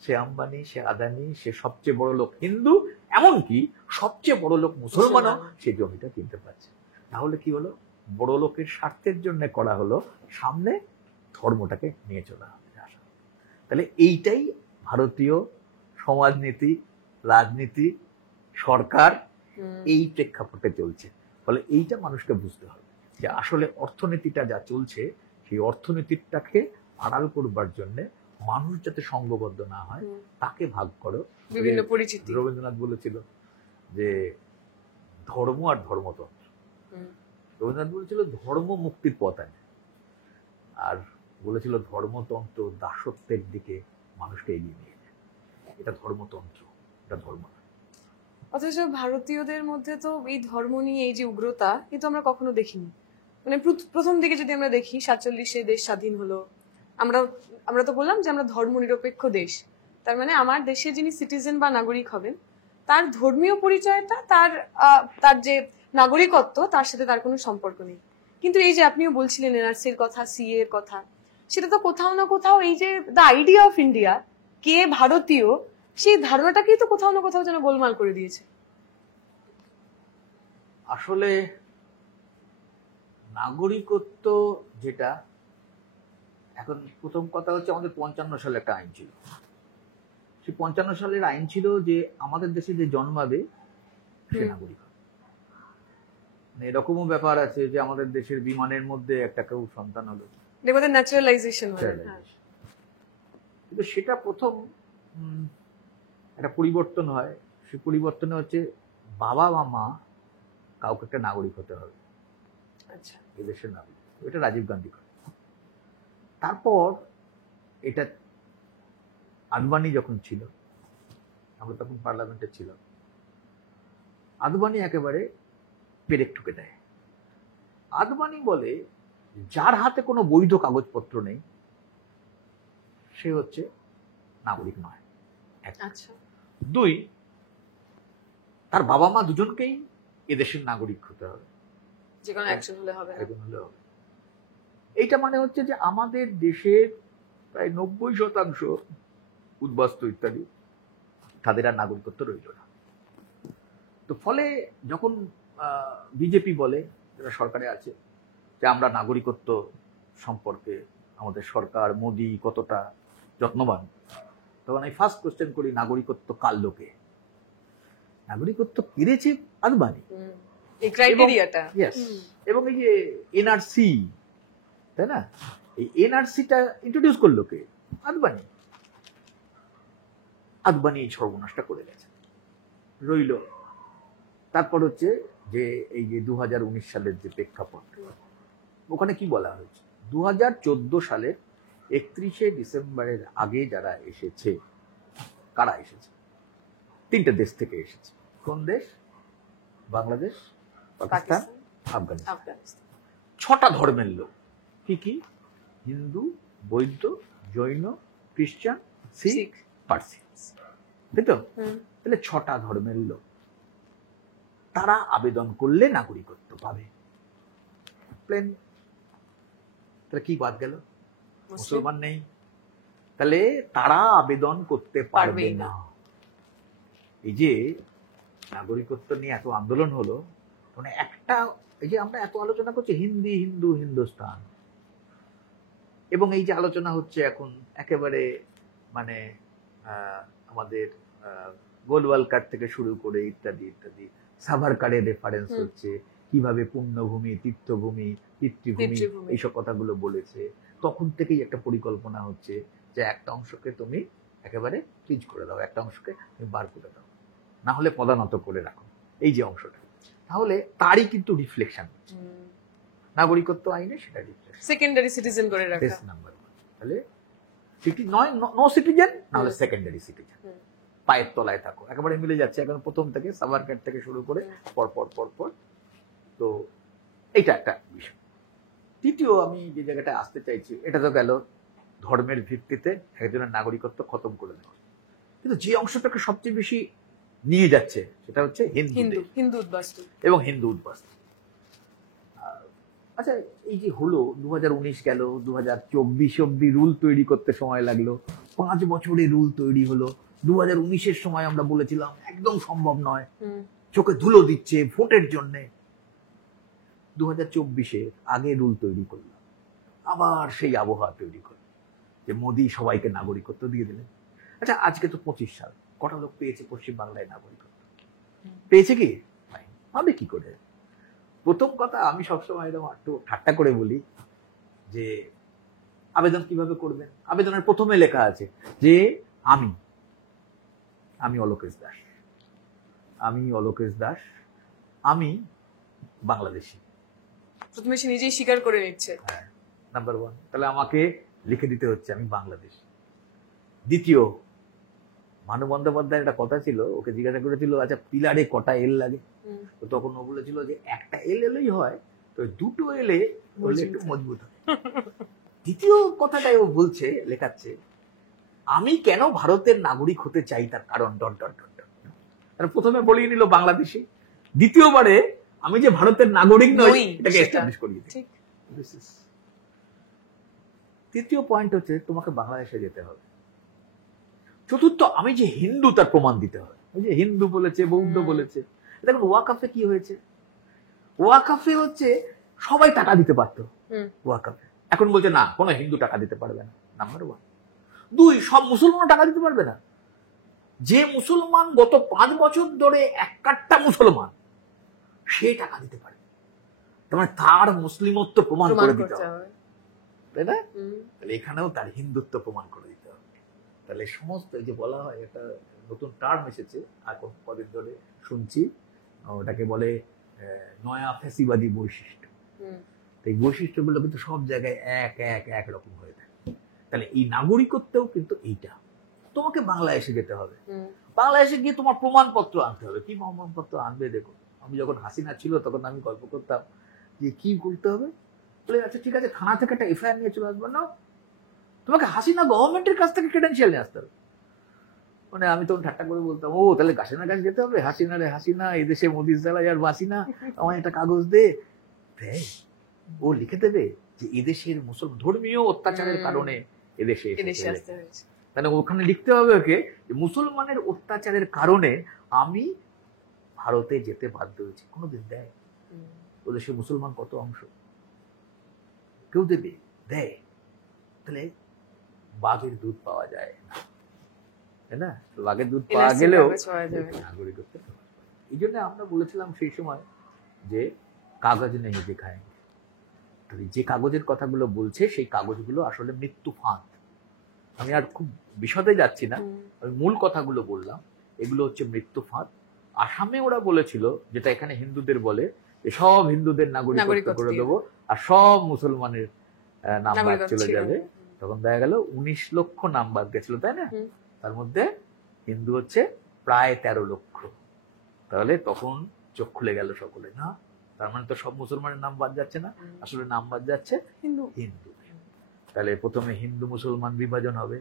সে আম্বানি, সে আদানি, সে সবচেয়ে বড় লোক হিন্দু, এমনকি সবচেয়ে বড় লোক মুসলমানও সে জমিটা কিনতে পারছে। তাহলে কি হলো? বড় লোকের স্বার্থের জন্য করা হলো, সামনে ধর্মটাকে নিয়ে চলা হবে। তাহলে এইটাই ভারতীয় সমাজনীতি, রাজনীতি, সরকার এই প্রেক্ষাপটে চলছে। ফলে এইটা মানুষকে বুঝতে হবে যে আসলে অর্থনীতিটা যা চলছে, সেই অর্থনীতিটাকে আড়াল করবার জন্য মানুষ যাতে সঙ্গবদ্ধ না হয়, তাকে ভাগ করো। বিভিন্ন পরিচিতি। রবীন্দ্রনাথ বলেছিল যে ধর্ম আর ধর্মতন্ত্র। রবীন্দ্রনাথ বলেছিল ধর্ম মুক্তির পথ আনে, আর বলেছিল ধর্মতন্ত্র দাসত্বের দিকে মানুষকে এগিয়ে নিয়ে যায়। এটা ধর্মতন্ত্র, এটা ধর্ম না। অথচ ভারতীয়দের মধ্যে তো এই ধর্ম নিয়ে এই যে উগ্রতা, কিন্তু আমরা কখনো দেখিনি। মানে প্রথম দিকে যদি আমরা দেখি 47-এ দেশ স্বাধীন হলো, আমরা তো বললাম যে আমরা ধর্ম নিরপেক্ষ দেশ। তার মানে আমার দেশে যিনি সিটিজেন বা নাগরিক হবেন, তার ধর্মীয় পরিচয়টা, তার যে নাগরিকত্ব, তার সাথে তার কোনো সম্পর্ক নেই। কিন্তু এই যে আপনিও বলছিলেন এনআরসির কথা, সিএ এর কথা, সেটা তো কোথাও না কোথাও এই যে দ্য আইডিয়া অফ ইন্ডিয়া, কে ভারতীয়, সেই ধারণাটাকেই তো কোথাও না কোথাও যেন গোলমাল করে দিয়েছে। আসলে নাগরিকত্ব যেটা, এখন প্রথম কথা হচ্ছে আমাদের 55 সালে একটা আইন ছিল। সেই 55 সালের আইন ছিল যে আমাদের দেশে যে জন্মাবে সে নাগরিক হবে। এরকমও ব্যাপার আছে যে আমাদের দেশের বিমানের মধ্যে একটা কেউ সন্তান হলো, ন্যাচারালাইজেশন। কিন্তু সেটা প্রথম একটা পরিবর্তন হয়। সে পরিবর্তনে হচ্ছে বাবা বা মা কাউকে একটা নাগরিক হতে হবে। আচ্ছা, এই দেশের নাগরিক, এটা রাজীব গান্ধী করে। তারপর এটা আদবানি যখন ছিল, আমরা তখন পার্লামেন্টে ছিলাম, আদবানি একেবারে পেরেক ঠুকে দেয়। আদবানি বলে যার হাতে কোনো বৈধ কাগজপত্র নেই সে হচ্ছে নাগরিক নয়। আচ্ছা। 2, তার বাবা মা দুজনকেই এদেশের নাগরিক হতে হবে, যে কোনো অ্যাকশন হলে হবে না। এইটা মানে হচ্ছে যে আমাদের দেশের প্রায় 90% উদ্বাস্তু ইত্যাদি তাদের আর নাগরিকত্ব রইল না। তো ফলে যখন বিজেপি বলে, যারা সরকারে আছে, যে আমরা নাগরিকত্ব সম্পর্কে আমাদের সরকার মোদি কতটা যত্নবান, তখন আমি ফার্স্ট কোশ্চেন করি, নাগরিকত্ব কার লোকে? নাগরিকত্ব পেরেছে আদবানি, এই ক্রাইটেরিয়াটা। এবং এই যে এনআরসি, তাই না, এই এনআরসিটা ইন্ট্রোডিউস করলো কে? আদবানি। আদবানি এই সর্বনাশটা করে গেছে, রইল। তারপর হচ্ছে যে এই যে 2019 সালের যে প্রেক্ষাপট, ওখানে কি বলা হয়েছে? 2014 সালের 31শে ডিসেম্বরের আগে যারা এসেছে, কারা এসেছে? 3টে দেশ থেকে এসেছে। কোন দেশ? বাংলাদেশ, পাকিস্তান, আফগানিস্তান। 6টা ধর্মের লোক। কি কি? হিন্দু, বৌদ্ধ, জৈন, খ্রিস্টান, শিখ, পার্সি, তাই তো? তাহলে 6টা ধর্মের লোক, তারা আবেদন করলে নাগরিকত্ব পাবে। প্লেন। তাহলে কি বাদ গেল? মুসলমান নেই, তাহলে তারা আবেদন করতে পারবে না। এই যে নাগরিকত্ব নিয়ে এত আন্দোলন হলো, মানে একটা, এই যে আমরা এত আলোচনা করছি হিন্দি, হিন্দু, হিন্দুস্তান, এবং এই যে আলোচনা হচ্ছে এখন একেবারে মানে আমাদের গোলওয়ালকার থেকে শুরু করে ইত্যাদি ইত্যাদি, সাভারকারের রেফারেন্স হচ্ছে, কিভাবে পুণ্যভূমি, তীর্থভূমি, পিতৃভূমি, এইসব কথাগুলো বলেছে। তখন থেকেই একটা পরিকল্পনা হচ্ছে যে একটা অংশকে তুমি একেবারে ফ্রিজ করে দাও, একটা অংশকে তুমি বার করে দাও, না হলে পদানত করে রাখো, এই যে অংশটা। তাহলে তারই কিন্তু রিফ্লেকশন হচ্ছে নাগরিকত্ব আইনে, সেটা রিফ্লেকশন। সেকেন্ডারি সিটিজেন করে রাখা, বেস নাম্বার 1। তাহলে সিটি নয়, নো সিটিজেন, না হলে সেকেন্ডারি সিটিজেন, পায়ের তলায় থাকো, একেবারে মিলে যাচ্ছে এখন প্রথম থেকে, সাভারকার থেকে শুরু করে পর পর পর পর। তো এইটা একটা বিষয়। তৃতীয় আমি যে জায়গাটা আসতে চাইছি, এটা তো গেল ধর্মের ভিত্তিতে একজনের নাগরিকত্ব খতম করে দেওয়া, কিন্তু যে অংশটাকে সবচেয়ে বেশি নিয়ে যাচ্ছে সেটা হচ্ছে হিন্দু উদ্বাস্তু এবং হিন্দু উদ্বাস্তু। আচ্ছা, এই যে হলো 2019 গেল, 2024 অব্দি রুল তৈরি করতে সময় লাগলো, 5 বছরে রুল তৈরি হলো। 2019-এর সময় আমরা বলেছিলাম একদম সম্ভব নয়, চোখে ধুলো দিচ্ছে ভোটের জন্য। 2024-এ আগে রুল তৈরি করলাম, আবার সেই আবহাওয়া তৈরি করলাম যে মোদি সবাইকে নাগরিকত্ব দিয়ে দিলেন। আচ্ছা, আজকে তো 25 সাল, কটা লোক পেয়েছে পশ্চিমবাংলায় নাগরিকত্ব? পেয়েছে কি? পাবে কি করে? প্রথম কথা, আমি সবসময় একটু ঠাট্টা করে বলি যে আবেদন কিভাবে করবেন। আবেদনের প্রথমে লেখা আছে যে আমি অলোকেশ দাস, আমি বাংলাদেশি। প্রথমে সে নিজেই স্বীকার করে নিচ্ছে, হ্যাঁ, নাম্বার 1। তাহলে আমাকে লিখে দিতে হচ্ছে আমি বাংলাদেশি। দ্বিতীয়, ভানু বন্দ্যোপাধ্যায়ের একটা কথা ছিল, ওকে জিজ্ঞাসা করেছিল আচ্ছা পিলারে কটা এল লাগে, তো তখন ও বলেছিল যে একটা এল এলেই হয়, তো 2টো এলে একটু মজবুত হয়। দ্বিতীয় কথাটাই ও বলছে, লেখাচ্ছে আমি কেন ভারতের নাগরিক হতে চাই তার কারণ ডট ডট ডট ডট। প্রথমে বলিয়ে নিল বাংলাদেশি, দ্বিতীয়বারে আমি যে ভারতের নাগরিক নই এটাকে এস্টাবলিশ করিয়ে দিই। তৃতীয় পয়েন্ট হচ্ছে তোমাকে বাংলাদেশে যেতে হবে। চতুর্থ, আমি যে হিন্দু তার প্রমাণ দিতে হবে। ওই যে হিন্দু বলেছে, বৌদ্ধ বলেছে। দেখুন ওয়াকফে কি হয়েছে, ওয়াকফে হচ্ছে সবাই টাকা দিতে পারতো ওয়াকফে, এখন বলছে না কোনো হিন্দু টাকা দিতে পারবে না, নাম্বার 1। 2, সব মুসলমান টাকা দিতে পারবে না। যে মুসলমান গত 5 বছর ধরে এক কাট্টা মুসলমান, সে টাকা দিতে পারে, তার মুসলিমত্ব প্রমাণ করে দিতে হবে, তাই না? তাহলে এখানেও তার হিন্দুত্ব প্রমাণ করে দিতে হবে। তাহলে সমস্ত যে বলা হয়, একটা নতুন টার্ম এসেছে এখন কদিন ধরে শুনছি, ওটাকে বলে নয়া ফ্যাসিবাদী বৈশিষ্ট্য। এই বৈশিষ্ট্যগুলো কিন্তু সব জায়গায় এক রকম হয়ে থাকে। তাহলে এই নাগরিকত্বও কিন্তু এইটা, তোমাকে বাংলাদেশে যেতে হবে, বাংলাদেশে গিয়ে তোমার প্রমাণপত্র আনতে হবে। কি প্রমাণপত্র আনবে? দেখো, আমি যখন হাসিনা ছিল তখন আমি গল্প করতাম যে কি করতে হবে, বলে আচ্ছা ঠিক আছে, থানা থেকে একটা এফআইআর নিয়ে চলে আসবে না, তোমাকে হাসিনা গভর্নমেন্টের কাছ থেকে ক্রেডেনশিয়াল নিয়ে আসতে হবে। মানে আমি তখন ঠাট্টা করে বলতাম, ও তাহলে গাছের কাছে যেতে হবে, হাসিনা রে হাসিনা, এদেশে মোদির জ্বালায় আর বাসি না, আমার একটা কাগজ দে। ও লিখে দেবে যে এদেশের মুসলমান ধর্মীয় অত্যাচারের কারণে এদেশে আসতে হয়েছে। তাহলে ওখানে লিখতে হবে ওকে যে মুসলমানের অত্যাচারের কারণে আমি ভারতে যেতে বাধ্য হয়েছি। কোনোদিন দেয়? ওদেশে মুসলমান কত অংশ? কেউ দেবে? দেয়? তাহলে বাঘের দুধ পাওয়া যায় না, তাই না? বাঘের দুধ পাওয়া গেলেও নাগরিকত্ব। এই জন্য আমরা বলেছিলাম সেই সময় যে কাগজ নেই দেখায়। যে কাগজের কথাগুলো বলছে সেই কাগজগুলো আসলে মৃত্যু ফাঁদ। আমি আর খুব বিশদে যাচ্ছি না, আমি মূল কথাগুলো বললাম। এগুলো হচ্ছে মৃত্যু ফাঁদ। আসামে ওরা বলেছিল, যেটা এখানে হিন্দুদের বলে, যে সব হিন্দুদের নাগরিকত্ব করে দেবো আর সব মুসলমানের নাম বাদ চলে যাবে। তখন দেখা গেল 19 লক্ষ নাম বাদ গেছিল, তাই না? তার মধ্যে হিন্দু হচ্ছে প্রায় 13 লক্ষ। তাহলে তখন চোখ খুলে গেল সকলে, না তার মানে তো সব মুসলমানের নাম বাদ যাচ্ছে না, আসলে নাম বাদ যাচ্ছে হিন্দু। তাহলে প্রথমে হিন্দু মুসলমান বিভাজন হবে,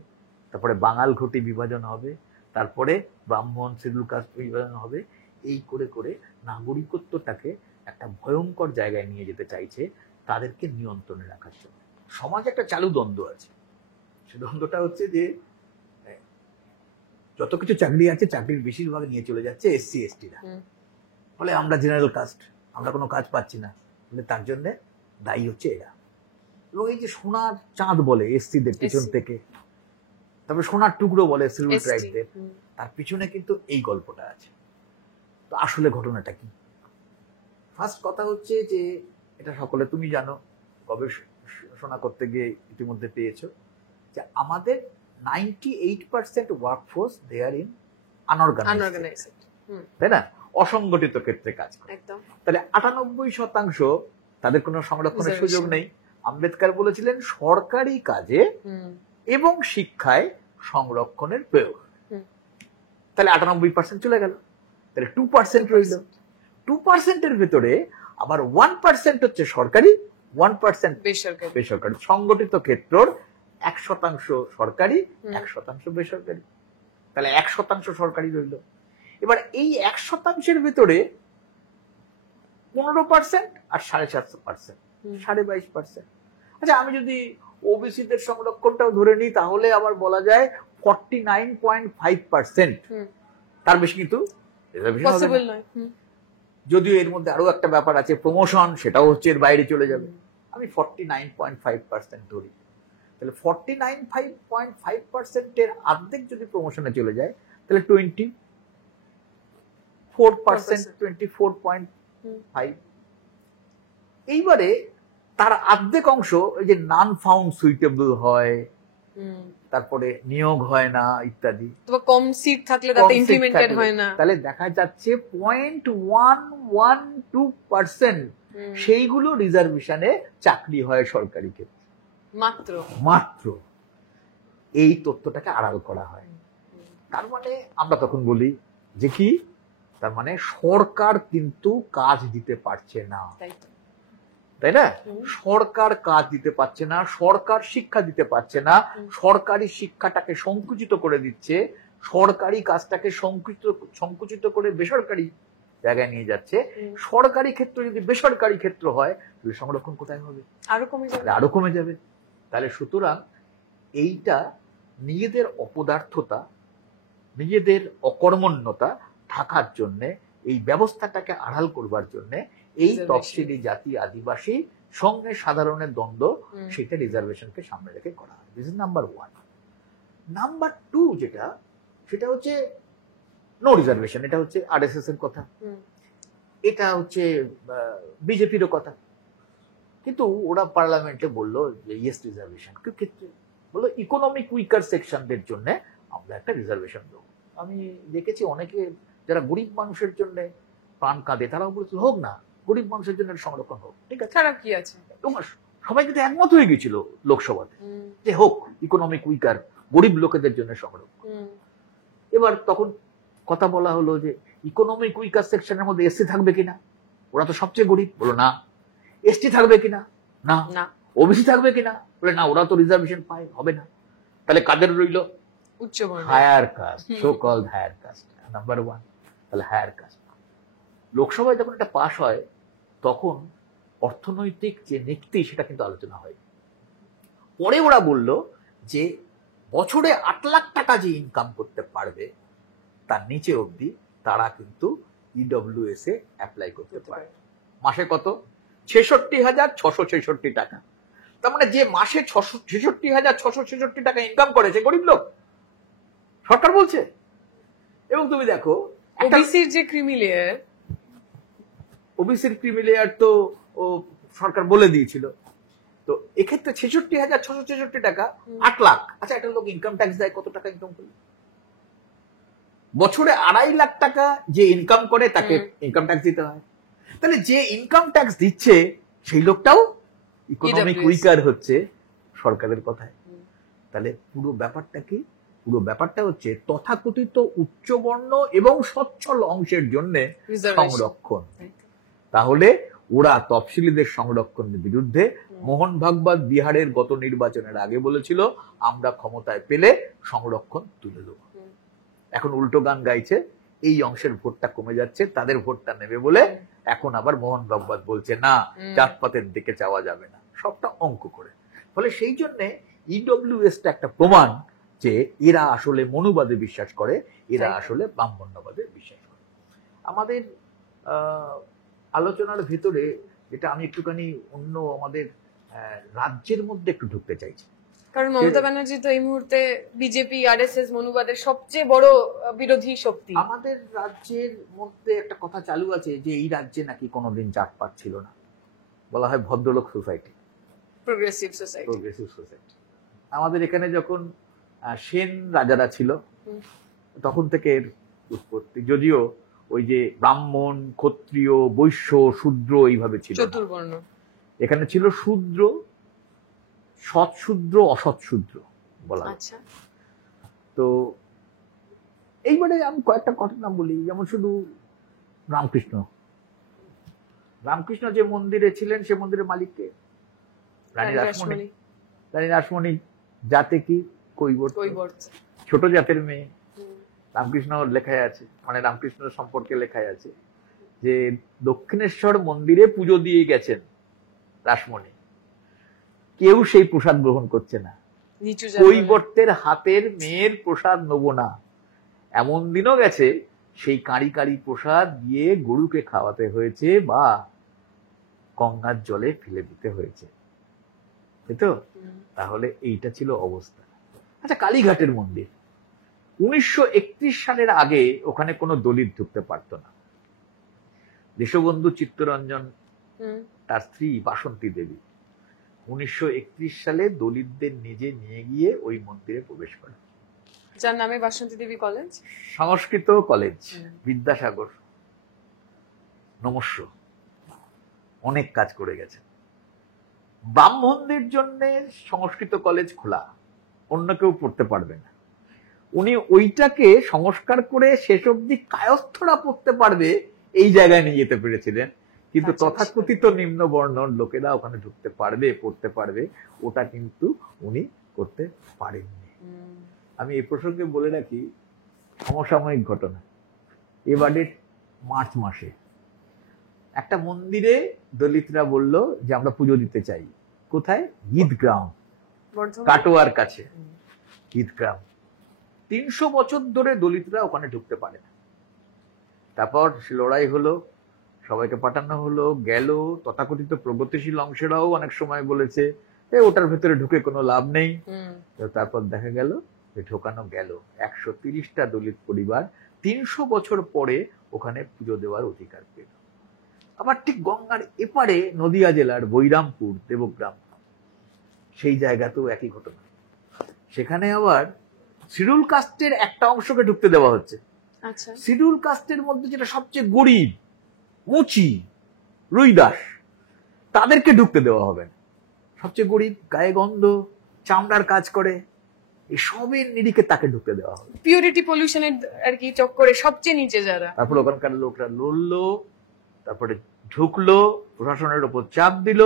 তারপরে বাঙাল ঘটি বিভাজন হবে, তারপরে ব্রাহ্মণ শিডিউল কাস্ট বিভাজন হবে। এই করে করে নাগরিকত্বটাকে একটা ভয়ঙ্কর জায়গায় নিয়ে যেতে চাইছে, তাদেরকে নিয়ন্ত্রণে রাখার জন্য। সমাজে একটা চালু দ্বন্দ্ব আছে। সে দ্বন্দ্বটা হচ্ছে যে যত কিছু চাকরি আছে, চাকরির বেশিরভাগ নিয়ে চলে যাচ্ছে এসসি এসটিরা। বলে আমরা জেনারেল কাস্ট, আমরা কোনো কাজ পাচ্ছি না, বলে তার জন্য দায়ী হচ্ছে এরা। এবং এই যে সোনার চাঁদ বলে এসসিদের পিছন থেকে, তারপরে সোনার টুকরো বলে শিডিউল ট্রাইবদের, তার পিছনে কিন্তু এই গল্পটা আছে। তো আসলে ঘটনাটা কি? ফার্স্ট কথা হচ্ছে যে এটা সকলে তুমি জানো, গবেষণা করতে গিয়ে ইতিমধ্যে পেয়েছো যে আমাদের 98% workforce they are in unorganised, তাই না? অসংগঠিত ক্ষেত্রে কাজ করে। তাহলে 98% তাদের কোনো সংরক্ষণের সুযোগ নেই। আম্বেদকর বলেছিলেন সরকারি কাজে এবং শিক্ষায় সংরক্ষণের প্রয়োগ। তাহলে 98% চলে গেল, তাহলে 2% রইল। 2%-এর ভেতরে আবার 1% হচ্ছে সরকারি, 1% বেসরকারি। সংগঠিত ক্ষেত্রর 1% সরকারি, 1% বেসরকারি। তাহলে 1% সরকারি রইল। এবার এই 1%-এর ভেতরে 15% আর 7.5%, 22%। আচ্ছা, আমি যদি ওবিসিদের সংরক্ষণটাও ধরে নিই, তাহলে আবার বলা যায় 49.5%। তার বেশি কিন্তু পসিবল নয়। যদিও এর মধ্যে আরো একটা ব্যাপার আছে, প্রমোশন, সেটাও হচ্ছে এর বাইরে চলে যাবে। আমি 49.5% ধরি। তাহলে 49.5%-এর অর্ধেক যদি প্রমোশনে চলে যায়, তাহলে 24%, 24.5। এইবারে তার অর্ধেক অংশ ওই যে নন ফাউন্ড সুইটেবল হয়, তারপরে নিয়োগ হয় না ইত্যাদি, কম সিট থাকলে তাতে ইমপ্লিমেন্টেড হয় না। তাহলে দেখা যাচ্ছে 0.112% সেইগুলো রিজার্ভেশনে চাকরি হয় সরকারি ক্ষেত্রে মাত্র। এই তথ্যটাকে আড়াল করা হয়। তার মানে আমরা তখন বলি যে কি, তার মানে সরকার কিন্তু কাজ দিতে পারছে না, তাই না? সরকার কাজ দিতে পারছে না, সরকার শিক্ষা দিতে পারছে না, সরকারি শিক্ষাটাকে সংকুচিত করে দিচ্ছে, সরকারি কাজটাকে সংকুচিত করে বেসরকারি জায়গায় নিয়ে যাচ্ছে। সরকারি ক্ষেত্র যদি বেসরকারি ক্ষেত্র হয়, তাহলে সংরক্ষণ কোথায় হবে? আরো কমে যাবে। তাহলে সুতরাং এইটা নিজেদের অপদার্থতা, নিজেদের অকর্মণ্যতা ঢাকার জন্য, এই ব্যবস্থাটাকে আড়াল করবার জন্য এই তফসিলি জাতি আদিবাসী সঙ্গে সাধারণের দ্বন্দ্ব, সেটা রিজার্ভেশনকে সামনে রেখে করা হয়। This is number 1। নাম্বার 2 যেটা, সেটা হচ্ছে নো রিজার্ভেশন। এটা হচ্ছে আরএসএস এর কথা, এটা হচ্ছে বিজেপিরও কথা। কিন্তু ওরা পার্লামেন্টে বললো যে ইয়েস রিজার্ভেশন। ক্ষেত্রে বললো ইকোনমিক উইকার সেকশনদের জন্য আমরা একটা রিজার্ভেশন দেবো। আমি দেখেছি অনেকে যারা গরিব মানুষের জন্য প্রাণ কাঁদে, তারাও বলছিল হোক না, গরিব মানুষের জন্য সংরক্ষণ হোক, ঠিক আছে, খারাপ কি আছে। সবাই কিন্তু একমত হয়ে গেছিল লোকসভাতে যে হোক ইকোনমিক উইকার, গরিব লোকেদের জন্য সংরক্ষণ। এবার তখন কথা বলা হলো যে ইকোনমিক উইকার সেকশনের মধ্যে এসসি থাকবে কিনা, ওরা তো সবচেয়ে গরিব, বলো না। এসটি থাকবে কিনা, না। ওবিসি থাকবে কিনা, বলে না, ওরা তো রিজার্ভেশন পায়, হবে না। তাহলে কাদের রইল? উচ্চ বর্ণ, higher caste, so called higher caste, number 1। তাহলে হায়ার কাস্ট লোকসভায় যখন এটা পাশ হয় তখন অর্থনৈতিক যে নীতি সেটা কিন্তু আলোচনা হয়। পরে ওরা বলল যে বছরে 8 লাখ টাকা যে ইনকাম করতে পারবে তার নিচে অবধি তারা কিন্তু ইডব্লিউএস এ অ্যাপ্লাই করতে পারে। মাসে কত? 66,666 টাকা। তার মানে যে মাসে 66,666 টাকা ইনকাম করে সে গরিব লোক, সরকার বলছে। এবং তুমি দেখো ওবিসির যে ক্রিমি লেয়ার, ওবিসির ক্রিমি লেয়ার তো ও সরকার বলে দিয়েছিল। তো এক্ষেত্রে 66,666 টাকা 8 লাখ। আচ্ছা, একটা লোক ইনকাম ট্যাক্স দেয় কত টাকা ইনকাম করে? বছরে 2.5 লাখ টাকা যে ইনকাম করে তাকে ইনকাম ট্যাক্স দিতে হয়। তাহলে যে ইনকাম ট্যাক্স দিচ্ছে সেই লোকটাও ইকোনমিক উইকার হচ্ছে সরকারের কথায়। তাহলে পুরো ব্যাপারটা কি? পুরো ব্যাপারটা হচ্ছে তথাকথিত উচ্চবর্ণ এবং সচ্ছল অংশের জন্য সংরক্ষণ। তাহলে ওরা তফসিলিদের সংরক্ষণের বিরুদ্ধে। মোহন ভাগবত বিহারের গত নির্বাচনের আগে বলেছিল আমরা ক্ষমতায় পেলে সংরক্ষণ তুলে দেবো। এখন উল্টো গান গাইছে, এই অংশের ভোটটা কমে যাচ্ছে, তাদের ভোটটা নেবে বলে এখন আবার মোহন ভাগবত বলছে না, জাতপাতের দিকে যাওয়া যাবে না, সবটা অঙ্ক করে। ফলে সেই জন্য ইডব্লিউএসটা একটা প্রমাণ যে এরা আসলে মনুবাদে বিশ্বাস করে, এরা আসলে ব্রাহ্মণ্যবাদে বিশ্বাস করে। আমাদের আলোচনার ভিতরে যেটা আমি একটুখানি অন্য আমাদের রাজ্যের মধ্যে একটু ঢুকতে চাইছি, কারণ মমতা ব্যানার্জি তো এই মুহূর্তে বিজেপি আরএসএস মনুবাদের সবচেয়ে বড় বিরোধী শক্তি। আমাদের রাজ্যের মধ্যে একটা কথা চালু আছে যে এই রাজ্যে নাকি কোনোদিন জাতপাত ছিল না, বলা হয় ভদ্রলোক সোসাইটি, প্রোগ্রেসিভ সোসাইটি। আমাদের এখানে যখন সেন রাজারা ছিল তখন থেকে এর উৎপত্তি, যদিও ওই যে ব্রাহ্মণ, ক্ষত্রিয়, বৈশ্য, শূদ্র এইভাবে ছিল, চতুর্বর্ণ। এখানে ছিল শূদ্র, সৎ শূদ্র, অসৎ শূদ্র বলা। আচ্ছা, তো এইবারে আমি কয়েকটা ঘটনা বলি। যেমন শুধু রামকৃষ্ণ যে মন্দিরে ছিলেন সে মন্দিরের মালিককে রানী রাসমণি। রানী রাসমণি জাতে কি? কৈবর্ত, ছোট জাতের মেয়ে। রামকৃষ্ণ লেখায় আছে, মানে রামকৃষ্ণ সম্পর্কে লেখায় আছে যে দক্ষিণেশ্বর মন্দিরে পুজো দিয়ে গেছেন রাসমণি, কেউ সেই প্রসাদ গ্রহণ করছে না, কৈবর্তের হাতের মেয়ের প্রসাদ নেব না। এমন দিনও গেছে সেই কাঁড়ি কাঁড়ি প্রসাদ দিয়ে গরুকে খাওয়াতে হয়েছে বা গঙ্গার জলে ফেলে দিতে হয়েছে, তাই তো? তাহলে এইটা ছিল অবস্থা। আচ্ছা, কালীঘাটের মন্দির 1931 সালের আগে ওখানে কোনো দলিত ঢুকতে পারতো না। দেশবন্ধু চিত্তরঞ্জন তার স্ত্রী বাসন্তী দেবী 1931 সালে দলিতদের নিজে নিয়ে গিয়ে ওই মন্দিরে প্রবেশ করে, যার নামে বাসন্তী দেবী কলেজ, সংস্কৃত কলেজ, বিদ্যাসাগর নমস্য অনেক কাজ করে গেছে। ব্রাহ্মণদের জন্য সংস্কৃত কলেজ খোলা, অন্য কেউ পড়তে পারবে না। উনি ওইটাকে সংস্কার করে শেষ অবধি কায়স্থরা পড়তে পারবে এই জায়গায় নিয়ে যেতে পেরেছিলেন, কিন্তু তথাকথিত নিম্নবর্ণ লোকেরা ওখানে ঢুকতে পারবে, পড়তে পারবে, ওটা কিন্তু উনি করতে পারেননি। আমি এই প্রসঙ্গে বলে রাখি সমসাময়িক ঘটনা। এবারে মার্চ মাসে একটা মন্দিরে দলিতরা বলল যে আমরা পুজো দিতে চাই। কোথায়? গীতগ্রাম, কাটোয়ার কাছে গীতগ্রাম। 300 বছর ধরে দলিতরা ওখানে ঢুকতে পারে না। তারপর লড়াই হলো, সবাইকে পাঠানো হলো, গেল। তথাকথিত প্রগতিশীল অংশেরাও অনেক সময় বলেছে ওটার ভেতরে ঢুকে কোনো লাভ নেই। তারপর দেখা গেল যে ঢোকানো গেল। 130টা দলিত পরিবার 300 বছর পরে ওখানে পুজো দেওয়ার অধিকার পেল। আবার ঠিক গঙ্গার এপারে নদিয়া জেলার বৈরামপুর দেবগ্রাম, সেই জায়গাতেও একই ঘটনা। সেখানে আবার শিডিউল কাস্টের একটা অংশকে ঢুকতে দেওয়া হচ্ছে। শিডিউল কাস্টের মধ্যে যেটা সবচেয়ে গরিব, মুচি, রুইদাস, তাদেরকে ঢুকতে দেওয়া হবে না। সবচেয়ে গরিব, গায়ে গন্ধ, চামড়ার কাজ করে, এই সবের নিরিখে তাকে ঢুকতে দেওয়া হবে। পিউরিটি পলিউশনের আর কি চক্করে সবচেয়ে নিচে যারা। তারপর ওখানকার লোকরা লড়লো, তারপরে ঢুকলো, প্রশাসনের উপর চাপ দিল।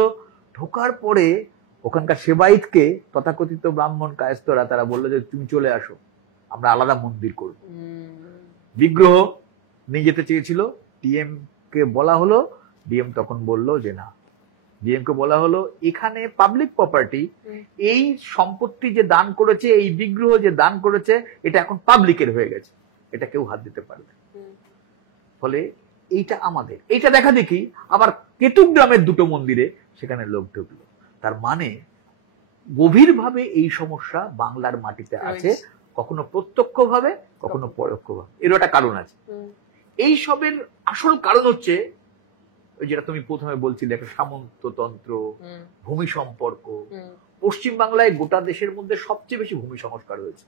ঢোকার পরে ওখানকার সেবাইতকে তথাকথিত ব্রাহ্মণ কায়স্থরা তারা বললো যে তুমি চলে আসো, আমরা আলাদা মন্দির করব। বিগ্রহ নিয়ে যেতে চেয়েছিল, ডিএম কে বলা হলো, ডিএম তখন বলল যে না, ডিএম কে বলা হলো এখানে পাবলিক প্রপার্টি, এই সম্পত্তি যে দান করেছে, এই বিগ্রহ যে দান করেছে, এটা এখন পাবলিকের হয়ে গেছে, এটা কেউ হাত দিতে পারবে। ফলে এইটা আমাদের, এইটা দেখা দেখি আবার কেতুক গ্রামের দুটো মন্দিরে সেখানে লোক ঢুকলো। তার মানে গভীরভাবে এই সমস্যা বাংলার মাটিতে আছে, কখনো প্রত্যক্ষভাবে, কখনো পরোক্ষভাবে। এরও একটা কারণ আছে। এই সবের আসল কারণ হচ্ছে ওই যেটা তুমি প্রথমে বলছিলে, একটা সামন্ততন্ত্র, ভূমি সম্পর্ক। পশ্চিম বাংলায় গোটা দেশের মধ্যে সবচেয়ে বেশি ভূমি সংস্কার হয়েছে।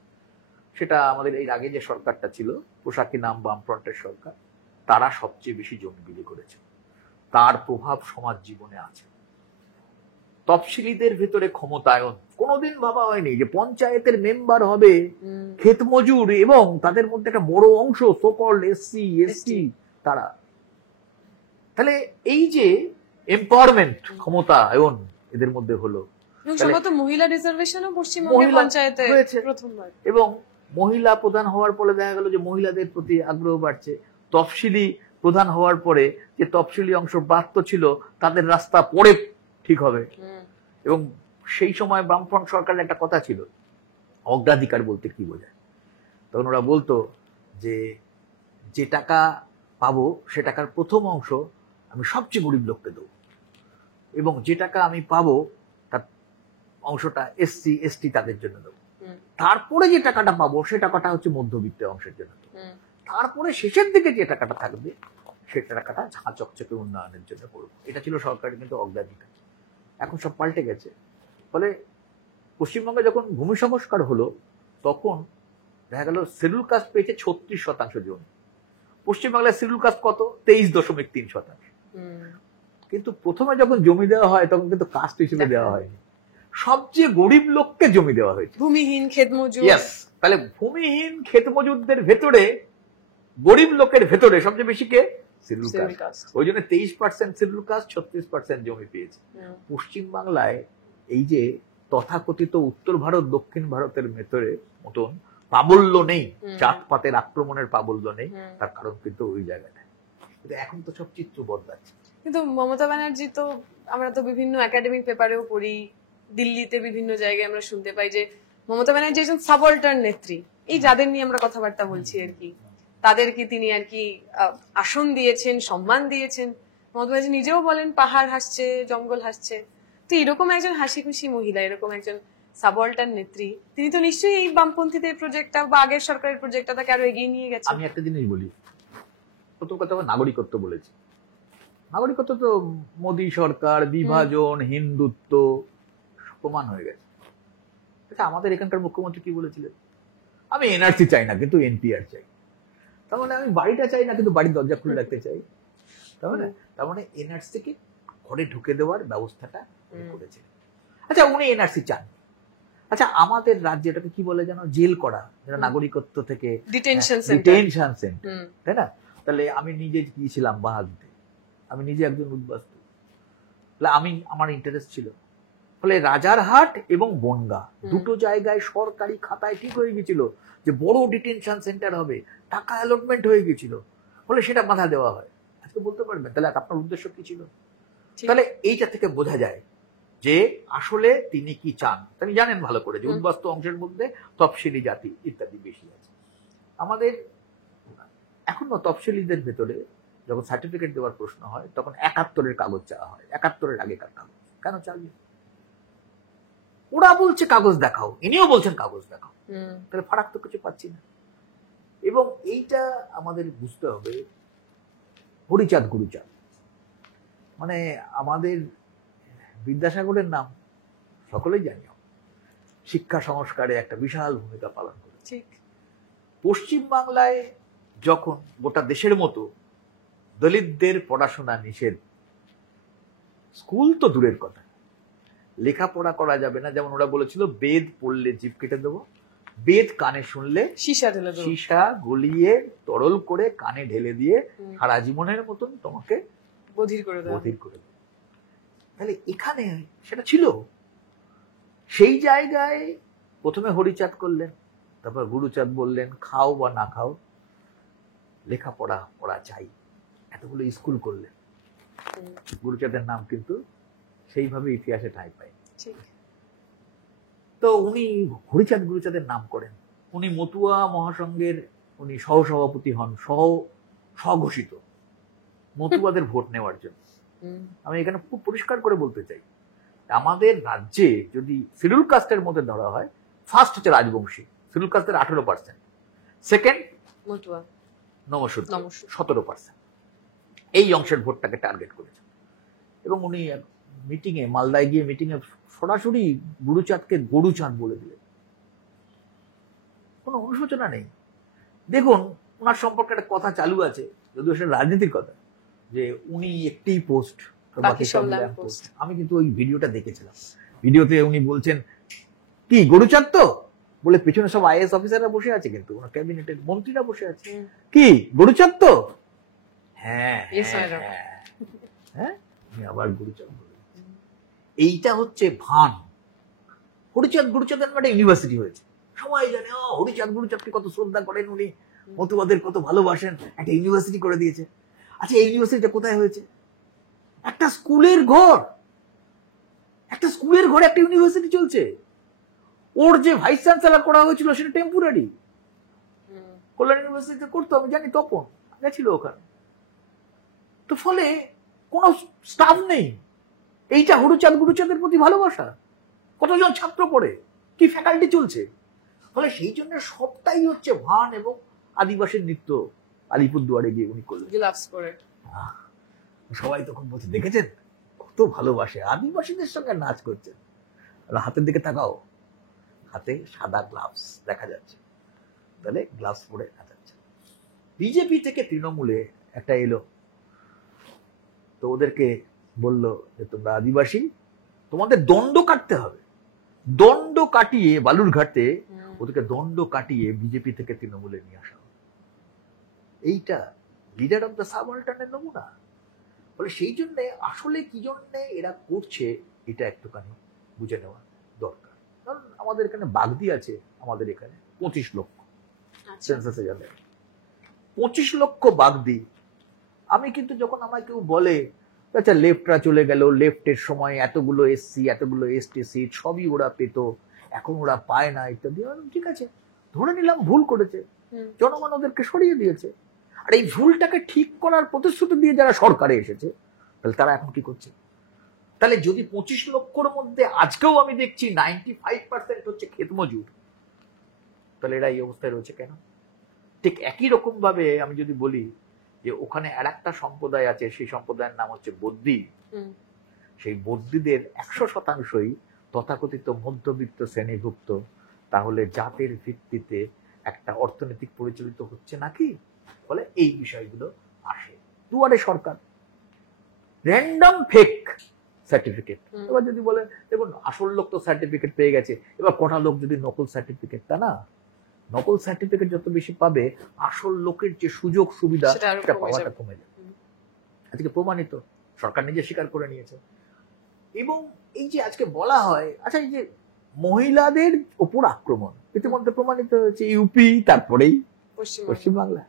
সেটা আমাদের এর আগে যে সরকারটা ছিল, পোশাকি নাম বামফ্রন্টের সরকার, তারা সবচেয়ে বেশি জমি বিলি করেছে। তার প্রভাব সমাজ জীবনে আছে। তফসিলিদের ভেতরে ক্ষমতায়ন কোনোদিন ভাবা হয়নি যে পঞ্চায়েতের মেম্বার হবে ক্ষেত মজুর, এবং তাদের মধ্যে একটা বড় অংশ সোকল্ড এসসি এসটি তারা। তাহলে এই যে এম্পাওয়ারমেন্ট, ক্ষমতায়ন এদের মধ্যে হলো, মহিলা রিজার্ভেশনও পশ্চিমবঙ্গের পঞ্চায়েতে প্রথমবার, এবং মহিলা প্রধান হওয়ার পরে দেখা গেল যে মহিলাদের প্রতি আগ্রহ বাড়ছে। তফসিলি প্রধান হওয়ার পরে যে তফসিলি অংশ বাড়ত ছিল, তাদের রাস্তা পরে ঠিক হবে। এবং সেই সময় বামফ্রন্ট সরকারের একটা কথা ছিল, অগ্রাধিকার বলতে কি বোঝায়। তখন ওরা বলতো যে যে টাকা পাবো সে টাকার প্রথম অংশ আমি সবচেয়ে গরিব লোককে দেবো, এবং যে টাকা আমি পাবো তার অংশটা এসসি এসটি তাদের জন্য দেবো। তারপরে যে টাকাটা পাবো সে টাকাটা হচ্ছে মধ্যবিত্ত অংশের জন্য, তারপরে শেষের দিকে যে টাকাটা থাকবে সে টাকাটা ঝাঁ চকচকে উন্নয়নের জন্য করবো। এটা ছিল সরকারের কিন্তু অগ্রাধিকার। এখন সব পাল্টে গেছে। ফলে পশ্চিমবঙ্গে যখন ভূমি সংস্কার হলো, তখন দেখা গেল শিডিউল কাস্ট পেয়েছে 36% জমি। পশ্চিমবাংলায় শিডিউল কাস্ট কত? 23.3%। কিন্তু প্রথমে যখন জমি দেওয়া হয় তখন কিন্তু কাস্ট হিসেবে দেওয়া হয়নি, সবচেয়ে গরিব লোককে জমি দেওয়া হয়েছে, ভূমিহীন ক্ষেতমজুর। তাহলে ভূমিহীন ক্ষেতমজুরদের ভেতরে, গরিব লোকের ভেতরে সবচেয়ে বেশি কে? Schedule caste. ওই জন্য 23% শিডিউল কাস্ট, 36% জমি পেয়েছে। পশ্চিমবাংলায় এই যে তথাকথিত উত্তর ভারত দক্ষিণ ভারতের ভেতরে মতন প্রাবল্য নেই, জাতপাতের আক্রমণের প্রাবল্য নেই, তার কারণ কিন্তু ওই জায়গাটা। কিন্তু এখন তো সব চিত্র বদলাচ্ছে। কিন্তু মমতা ব্যানার্জি তো, আমরা তো বিভিন্ন একাডেমিক পেপারেও পড়ি, দিল্লিতে বিভিন্ন জায়গায় আমরা শুনতে পাই যে মমতা ব্যানার্জি একজন সাবঅল্টার্ন নেত্রী। এই যাদের নিয়ে আমরা কথাবার্তা বলছি আর কি, তাদেরকে তিনি আর কি আসন দিয়েছেন, সম্মান দিয়েছেন। মমতা ব্যানার্জি নিজেও বলেন পাহাড় হাসছে, জঙ্গল হাসছে। তো এরকম একজন হাসি খুশি মহিলা, এরকম একজন সাবঅল্টার্ন নেত্রী, তিনি তো নিশ্চয়ই এই বামপন্থীদের প্রজেক্টটা বা আগের সরকারের প্রজেক্টটা তাকে আরো এগিয়ে নিয়ে গেছে। আমি একটা জিনিস বলি, প্রথম কথা নাগরিকত্ব বলেছি। নাগরিকত্ব তো মোদী সরকার, বিভাজন, হিন্দুত্ব প্রমাণ হয়ে গেছে। আমাদের এখানকার মুখ্যমন্ত্রী কি বলেছিলেন? আমি এনআরসি চাই না কিন্তু এনপিআর চাই। তার মানে আমি বাড়িটা চাই না কিন্তু বাড়ির দরজা খুলে রাখতে চাই। তার মানে এনআরসি কে ঘরে ঢুকে দেওয়ার ব্যবস্থাটা করেছিলেন। আচ্ছা, উনি এনআরসি চান। আচ্ছা, আমাদের রাজ্যে এটাকে কি বলে যেন, জেল করা, যেটা নাগরিকত্ব থেকে ডিটেনশন সেন্টার, তাই না? তাহলে আমি নিজে গিয়েছিলাম বাহাদুরে, আমি নিজে একজন উদ্বাস্তু, তাহলে আমার ইন্টারেস্ট ছিল। ফলে রাজারহাট এবং বনগাঁ দুটো জায়গায় সরকারি খাতায় ঠিক হয়ে গেছিল যে বড় ডিটেনশন সেন্টার হবে, টাকা অ্যালটমেন্ট হয়ে গেছিল, ফলে সেটা বাধা দেওয়া হয়। আজকে বলতে পারবেন তাহলে আপনার উদ্দেশ্য কি ছিল? তাহলে এইটা থেকে বোঝা যায় যে আসলে তিনি কি চান। তিনি জানেন ভালো করে যে উদ্বাস্তু অংশের মধ্যে তফসিলি জাতি ইত্যাদি বেশি আছে। আমাদের এখনো তফসিলিদের ভেতরে যখন সার্টিফিকেট দেওয়ার প্রশ্ন হয় তখন 71-এর কাগজ চাওয়া হয়। 71-এর আগেকার কাগজ কেন চাইবে? ওরা বলছে কাগজ দেখাও, ইনিও বলছেন কাগজ দেখাও, তাহলে ফারাক তো কিছু পাচ্ছি না। এবং এইটা আমাদের বুঝতে হবে। হরিচাঁদ গুরুচাঁদ, মানে আমাদের বিদ্যাসাগরের নাম সকলেই জানি, শিক্ষা সংস্কারে একটা বিশাল ভূমিকা পালন করেছে। পশ্চিম বাংলায় যখন গোটা দেশের মতো দলিতদের পড়াশোনা নিষেধ, স্কুল তো দূরের কথা, লেখাপড়া করা যাবে না, যেমন ওরা বলেছিল বেদ পড়লে জিভ কেটে দেবো, বেদ কানে শুনলে সীসা গলিয়ে তরল করে কানে ঢেলে দিয়ে সারা জীবনের মতন তোমাকে বধির করে দেবো। তাহলে এখানে সেটা ছিল। সেই জায়গায় প্রথমে হরিচাঁদ করলেন, তারপর গুরুচাঁদ বললেন, খাও বা না খাও, লেখাপড়া পড়া চাই, এতগুলো স্কুল করলেন। গুরুচাঁদের নাম কিন্তু সেইভাবে ইতিহাসে ঠাঁই পায়। তো উনি হরিচাঁদ গুরুচাঁদের নাম করেন। উনি মতুয়া মহাসংঘের উনি সহসভাপতি হন, স্বঘোষিত মতুয়াদের ভোট নেওয়ার জন্য। আমি এখানে খুব পরিষ্কার করে বলতে চাই, আমাদের রাজ্যে যদি শিডিউল কাস্টের মধ্যে ধরা হয়, ফার্স্ট হচ্ছে রাজবংশী, শিডিউল কাস্টের 18%, সেকেন্ড মতুয়া নমশূদ্র 17%। এই অংশের ভোটটাকে টার্গেট করেছে। এবং উনি মিটিং এ, মালদায় গিয়ে মিটিং এ সরাসরি গুরুচাঁদকে গরুচাঁদ বলে দিলেন, কোনো অনুশোচনা নেই। দেখুন, ওনার সম্পর্কে একটা কথা চালু আছে, যদিও সেটা রাজনীতির কথা, যে উনি একটি পোস্ট, বাকি সব পোস্ট। আমি কিন্তু ওই ভিডিওটা দেখেছিলাম। ভিডিওতে উনি বলছেন, কি গরুচাঁদ তো, বলে পেছনে সব আইএস অফিসাররা বসে আছে, কিন্তু ওনার ক্যাবিনেটের মন্ত্রীরা বসে আছে, কি গরুচাঁদ তো, হ্যাঁ হ্যাঁ, আবার গুরুচাঁদ। এইটা হচ্ছে ভান। হরিচাঁদ গুরুচাঁদের একটা ইউনিভার্সিটি হয়েছে, সবাই জানে হরিচাঁদ গুরুচাঁদকে কত শ্রদ্ধা করেন উনি, মতুয়াদের কত ভালোবাসেন, একটা ইউনিভার্সিটি করে দিয়েছে। আচ্ছা, এই ইউনিভার্সিটিটা কোথায় হয়েছে? একটা স্কুলের ঘর, একটা স্কুলের ঘরে একটা ইউনিভার্সিটি চলছে। ওর যে ভাইস চ্যান্সেলর করা হয়েছিল সেটা টেম্পোরারি, কল্যাণ ইউনিভার্সিটিতে করতো, আমি জানি, তপন গেছিল ওখানে। তো ফলে কোনো স্টাফ নেই। এইটা হরিচাঁদ গুরুচাঁদের প্রতি ভালোবাসা। কতজন ছাত্র পড়ে, কি ফ্যাকাল্টি চলছে। ফলে সেই জন্য সবটাই হচ্ছে ভান এবং আদিবাসীর নৃত্য। আলিপুরদুয়ারে গিয়ে উনি করলেন, সবাই তখন বলছে, দেখেছেন কত ভালোবাসে, আদিবাসীদের সঙ্গে নাচ করছেন। হাতের দিকে তাকাও, হাতে সাদা গ্লাভস দেখা যাচ্ছে, তাহলে গ্লাভস পরে নাচাচ্ছে। বিজেপি থেকে তৃণমূলে একটা এলো, তো ওদেরকে বললো যে তোমরা আদিবাসী, তোমাদের দণ্ড কাটতে হবে। দণ্ড কাটিয়ে বালুরঘাটে ওদেরকে দণ্ড কাটিয়ে বিজেপি থেকে তৃণমূলে নিয়ে আসা। এইটা লিডার অফ দ্য সাবঅল্টার্নের নমুনা। বলে সেই জন্য আসলে কি জন্য এরা করছে এটা একটুখানি বুঝে নেওয়া দরকার। কারণ আমাদের এখানে বাগদি আছে, আমাদের এখানে 25 লক্ষ সেন্সাসে যাবে, 25 লক্ষ বাগদি। আমি কিন্তু যখন আমায় কেউ বলে, আচ্ছা লেফটরা চলে গেল, লেফটের সময় এতগুলো এসসি এতগুলো এসটি সিট সবই ওরা পেত, এখন ওরা পায় না ইত্যাদি, ঠিক আছে, ধরে নিলাম ভুল করেছে, জনগণ ওদেরকে সরিয়ে দিয়েছে। আর এই ভুলটাকে ঠিক করার প্রতিশ্রুতি দিয়ে যারা সরকারে এসেছে, তাহলে তারা এখন কি করছে? তাহলে যদি 25 লক্ষর মধ্যে আজকেও আমি দেখছি 95% হচ্ছে ক্ষেত মজুর, তাহলে এরা এই অবস্থায় রয়েছে কেন? ঠিক একই রকম ভাবে আমি যদি বলি যে ওখানে আর একটা সম্প্রদায় আছে, সেই সম্প্রদায়ের নাম হচ্ছে বদ্যি। সেই বদ্যিদের 100%ই তথাকথিত মধ্যবিত্ত শ্রেণীভুক্ত। তাহলে জাতের ভিত্তিতে একটা অর্থনৈতিক পরিচালিত হচ্ছে নাকি? বলে এই বিষয়গুলো আসে। দুয়ারে সরকার, র্যান্ডম ফেক সার্টিফিকেট। এবার যদি বলে, দেখুন আসল লোক তো সার্টিফিকেট পেয়ে গেছে, এবার কটা লোক যদি নকল সার্টিফিকেট, তা না, নকল সার্টিফিকেট যত বেশি পাবে, আসল লোকের যে সুযোগ সুবিধা সেটা পাওয়াটা কমে যাবে। আজকে প্রমাণিত, সরকার নিজে স্বীকার করে নিয়েছে। এবং এই যে আজকে বলা হয়, আচ্ছা এই যে মহিলাদের উপর আক্রমণ ইতিমধ্যে প্রমাণিত হয়েছে ইউপি, তারপরেই পশ্চিমবাংলা।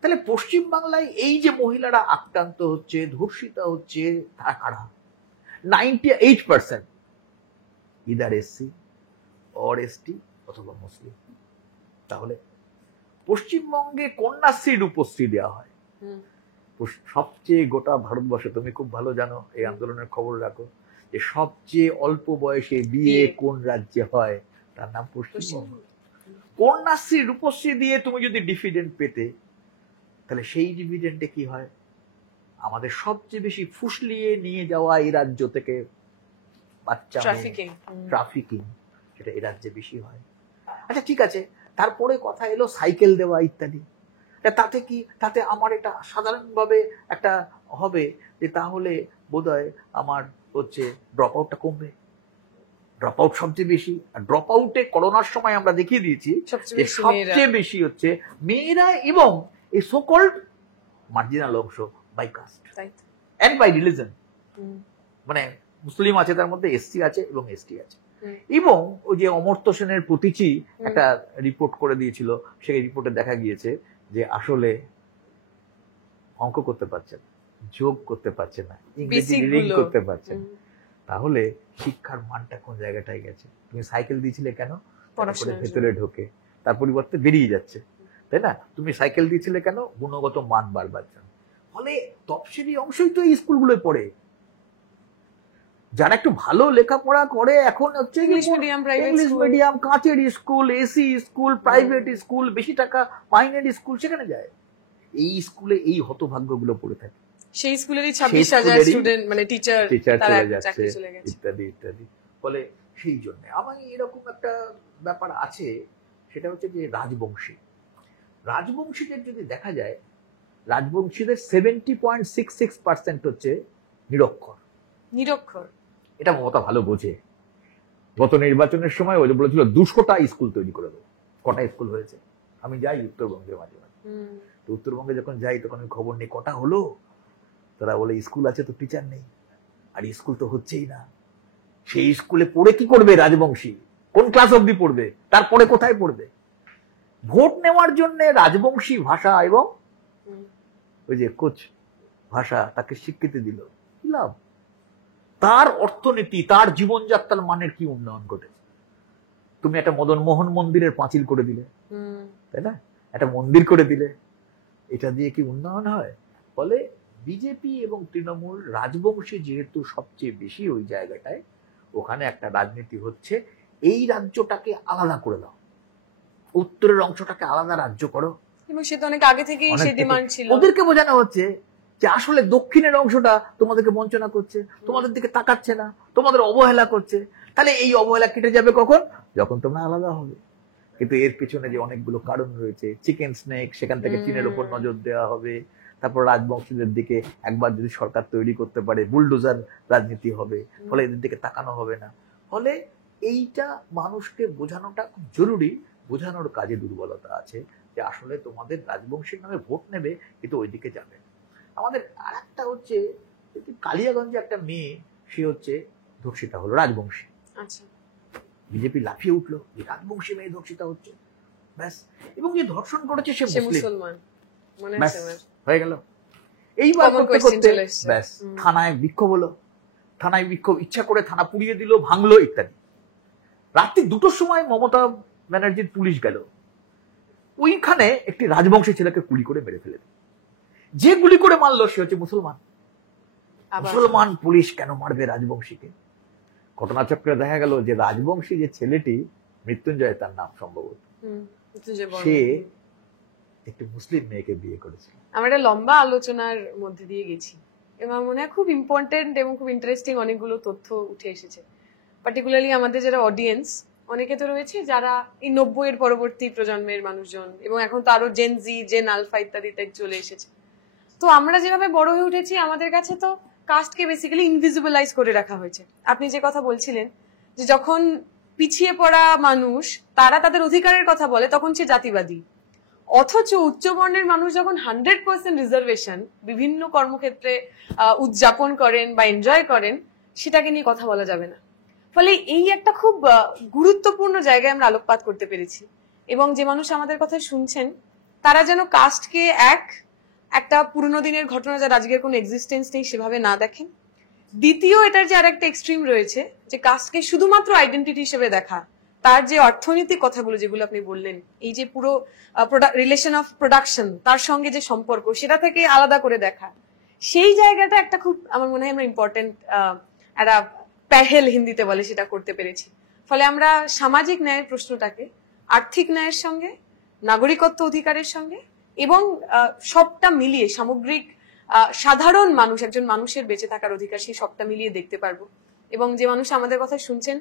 তাহলে পশ্চিমবাংলায় এই যে মহিলারা আক্রান্ত হচ্ছে, ধর্ষিতা হচ্ছে, তারা কারা? 98% ইদার এসসি অর এসটি অথবা মুসলিম। তাহলে পশ্চিমবঙ্গে কন্যাশ্রী রূপশ্রী দেওয়া হয় সবচেয়ে, গোটা ভারতবর্ষে তুমি খুব ভালো জানো, এই আন্দোলনের খবর রাখো, যে সবচেয়ে অল্প বয়সে বিয়ে কোন রাজ্যে হয়, তার নাম পশ্চিমবঙ্গ। কন্যাশ্রী রূপশ্রী দিয়ে তুমি যদি ডিভিডেন্ড পেতে, তাহলে সেই ডিভিডেন্ডে কি হয়? আমাদের সবচেয়ে বেশি ফুসলিয়ে নিয়ে যাওয়া এই রাজ্য থেকে বাচ্চা ট্রাফিকিং, সেটা এই রাজ্যে বেশি হয়। আচ্ছা ঠিক আছে, তারপরে কথা এলো সাইকেল দেওয়া ইত্যাদি। তাতে কি, তাতে আমার এটা সাধারণভাবে একটা হবে যে তাহলে বোধহয় আমার হচ্ছে ড্রপ আউটটা কমবে। ড্রপ আউট সবচেয়ে বেশি, আর ড্রপ আউটে করোনার সময় আমরা দেখিয়ে দিয়েছি যে সবচেয়ে বেশি হচ্ছে মেয়েরা এবং এই সো কল্ড মার্জিনাল অংশ, by caste and by religion. মানে মুসলিম আছে, তার মধ্যে এসসি আছে এবং এসটি আছে। এবং ওই যে অমর্ত্য সেনের প্রতীচী একটা রিপোর্ট করে দিয়েছিল, সেই রিপোর্টে দেখা গিয়েছে যে আসলে অঙ্ক করতে পারছেন, যোগ করতে পারছেন না, ইংরেজি রিডিং করতে পারছেন, তাহলে শিক্ষার মানটা কোন জায়গাটায় গেছে? তুমি সাইকেল দিয়েছিলে কেন? ভেতরে ঢোকে, তার পরিবর্তে বেরিয়ে যাচ্ছে, তাই না? তুমি সাইকেল দিয়েছিলে কেন? গুণগত মান বাড়বার জন্য। ফলে তফসিলি অংশই তো এই স্কুলগুলোয় পড়ে। যারা একটু ভালো লেখাপড়া করে এখন হচ্ছে ইংলিশ মিডিয়াম, কাঁচের school, AC school, private school, বেশি টাকা মাইনের স্কুল, সেখানে যায়। এই স্কুলে এই হতভাগ্যগুলো পড়ে থাকে। সেই স্কুলেরই 26,000 স্টুডেন্ট মানে টিচার চলে যাচ্ছে ইত্যাদি ইত্যাদি। ফলে সেই জন্য আমার এরকম একটা ব্যাপার আছে, সেটা হচ্ছে যে রাজবংশীদের যদি দেখা যায়, রাজবংশীদের 70.66% হচ্ছে নিরক্ষর। এটা মমতা ভালো বোঝে। গত নির্বাচনের সময় ওই বলেছিল 200টা স্কুল তৈরি করে দেবো। কটা স্কুল হয়েছে? আমি যাই উত্তরবঙ্গে মাঝে মাঝে, তো উত্তরবঙ্গে যখন যাই তখন আমি খবর নিই কটা হলো। তারা বলে স্কুল আছে তো টিচার নেই, আর স্কুল তো হচ্ছেই না। সেই স্কুলে পড়ে কি করবে রাজবংশী? কোন ক্লাস অবধি পড়বে? তারপরে কোথায় পড়বে? ভোট নেওয়ার জন্য রাজবংশী ভাষা এবং ওই যে কোচ ভাষা তাকে স্বীকৃতি দিল, কি লাভ? তার অর্থনীতি, তার জীবনযাত্রার মানের কি উন্নয়ন ঘটেছে? তুমি একটা মদন মোহন মন্দিরের পাঁচিল করে দিলে, তাই না? একটা মন্দির করে দিলে, এটা দিয়ে কি উন্নয়ন হয়? ফলে বিজেপি এবং তৃণমূল, রাজবংশী যেহেতু সবচেয়ে বেশি ওই জায়গাটায়, ওখানে একটা রাজনীতি হচ্ছে, এই রাজ্যটাকে আলাদা করে দাও, উত্তরের অংশটাকে আলাদা রাজ্য করো। এবং সেটা অনেক আগে থেকেই সেই ডিমান্ড ছিল। ওদেরকে বোঝানো হচ্ছে যে আসলে দক্ষিণের অংশটা তোমাদেরকে বঞ্চনা করছে, তোমাদের দিকে তাকাচ্ছে না, তোমাদের অবহেলা করছে। তাহলে এই অবহেলা কেটে যাবে কখন? যখন তোমরা আলাদা হবে। কিন্তু এর পিছনে যে অনেকগুলো কারণ রয়েছে, চিকেন স্নেক, সেখান থেকে চীনের উপর নজর দেওয়া হবে, তারপর রাজবংশীদের দিকে একবার যদি সরকার তৈরি করতে পারে, বুলডোজার রাজনীতি হবে, ফলে এদের দিকে তাকানো হবে না। ফলে এইটা মানুষকে বোঝানোটা খুব জরুরি। বোঝানোর কাজে দুর্বলতা আছে যে আসলে তোমাদের রাজবংশীর নামে ভোট নেবে, কিন্তু ওইদিকে যাবে। আমাদের আর একটা হচ্ছে, কালিয়াগঞ্জে একটা মেয়ে, সে হচ্ছে ধর্ষিতা হলো, রাজবংশী। আচ্ছা, বিজেপি লাফিয়ে উঠলো যে রাজবংশী মেয়ে ধর্ষিতা হচ্ছে, ব্যাস। এবং যে ধর্ষণ করেছে সে মুসলমান, হয়ে গেল। এইবার করতে করতে ব্যাস থানায় বিক্ষোভ হলো, থানায় বিক্ষোভ, ইচ্ছা করে থানা পুড়িয়ে দিল, ভাঙলো ইত্যাদি। রাত্রি 2টোর সময় মমতা ব্যানার্জির পুলিশ গেল, ওইখানে একটি রাজবংশী ছেলেকে গুলি করে মেরে ফেলে দিল। যে গুলি করে মারলো সে হচ্ছে মুসলমান। মুসলমান পুলিশ কেন মারবে রাজবংশীকে? ঘটনাচক্রে দেখা গেল যে রাজবংশী যে ছেলেটি, মৃত্যুঞ্জয় তার নাম সম্ভবত, সে একটি মুসলিম মেয়েকে বিয়ে করেছে। আমরা একটা লম্বা আলোচনার মধ্যে দিয়ে গেছি এবং মনে হয় খুব ইম্পর্টেন্ট এবং খুব ইন্টারেস্টিং অনেকগুলো তথ্য উঠে এসেছে। পার্টিকুলারলি আমাদের যারা অডিয়েন্স, অনেকে তো রয়েছে যারা এই 90-এর পরবর্তী প্রজন্মের মানুষজন, এবং এখন তো আরো জেন জি, জেন আলফা ইত্যাদি চলে এসেছে। তো আমরা যেভাবে বড় হয়ে উঠেছি, আমাদের কাছে তো কাস্টকে বেসিক্যালি ইনভিজিবলাইজ করে রাখা হয়েছে। আপনি যে কথা বলছিলেন যে যখন পিছিয়ে পড়া মানুষ তারা তাদের অধিকারের কথা বলে, তখন সে জাতিবাদী। অথচ উচ্চবর্ণের মানুষ যখন 100% রিজার্ভেশন বিভিন্ন কর্মক্ষেত্রে উদযাপন করেন বা এনজয় করেন, সেটাকে নিয়ে কথা বলা যাবে না। ফলে এই একটা খুব গুরুত্বপূর্ণ জায়গায় আমরা আলোকপাত করতে পেরেছি। এবং যে মানুষ আমাদের কথা শুনছেন, তারা যেন কাস্টকে একটা পুরনো দিনের ঘটনা যার আজকের কোনো এক্সিস্টেন্স নেই সেভাবে না দেখেন। দ্বিতীয়, এটার যে আর একটা এক্সট্রিম রয়েছে, যে কাস্টকে শুধুমাত্র আইডেন্টিটি হিসেবে দেখা, তার যে অর্থনৈতিক কথাগুলো যেগুলো আপনি বললেন, এই যে পুরো রিলেশন অফ প্রোডাকশন, তার সঙ্গে যে সম্পর্ক, সেটা থেকে আলাদা করে দেখা, সেই জায়গাটা একটা খুব, আমার মনে হয় আমরা ইম্পর্টেন্ট একটা পেহেল হিন্দিতে বলে, সেটা করতে পেরেছি। ফলে আমরা সামাজিক ন্যায়ের প্রশ্নটাকে আর্থিক ন্যায়ের সঙ্গে, নাগরিকত্ব অধিকারের সঙ্গে এবং সবটা মিলিয়ে সামগ্রিক সাধারণ মানুষ, একজন মানুষের বেঁচে থাকার অধিকার, সেই সবটা মিলিয়ে দেখতে পারবো। এবং যে মানুষ আমাদের কথা শুনছেন,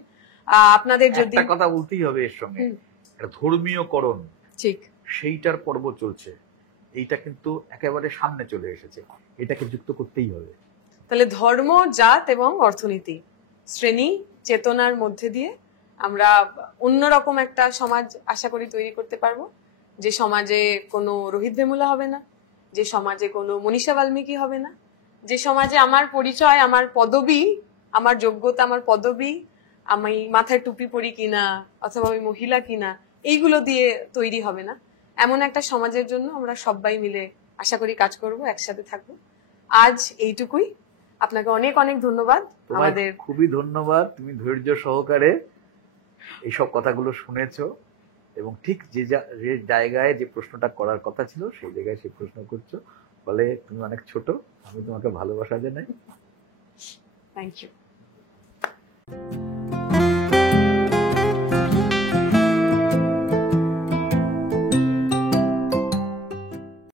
আপনাদের যদি একটা কথা বলতেই হবে এর সঙ্গে, একটা ধর্মীয়করণ, ঠিক সেইটার পর্ব চলছে, এইটা কিন্তু একেবারে সামনে চলে এসেছে, এটাকে যুক্ত করতেই হবে। তাহলে ধর্ম, জাত এবং অর্থনীতি, শ্রেণী চেতনার মধ্যে দিয়ে আমরা অন্যরকম একটা সমাজ আশা করি তৈরি করতে পারবো, যে সমাজে কোনো রোহিত ভেমুলা হবে না, যে সমাজে কোনো মনীষা বাল্মীকি হবে না, যে সমাজে আমার পরিচয়, আমার পদবি, আমার যোগ্যতা, আমার পদবি, আমি মাথায় টুপি পরি কিনা অথবা আমি মহিলা কিনা এইগুলো দিয়ে তৈরি হবে না। এমন একটা সমাজের জন্য আমরা সবাই মিলে আশা করি কাজ করব, একসাথে থাকবো। আজ এইটুকুই। আপনাকে অনেক অনেক ধন্যবাদ। আমাদের খুবই ধন্যবাদ, তুমি ধৈর্য সহকারে এইসব কথাগুলো শুনেছো এবং ঠিক যে জায়গায় যে প্রশ্নটা করার কথা ছিল সেই জায়গায় সেই প্রশ্ন করছো, বলে তুমি অনেক ছোট, আমি তোমাকে ভালোবাসা জানাই। Thank you.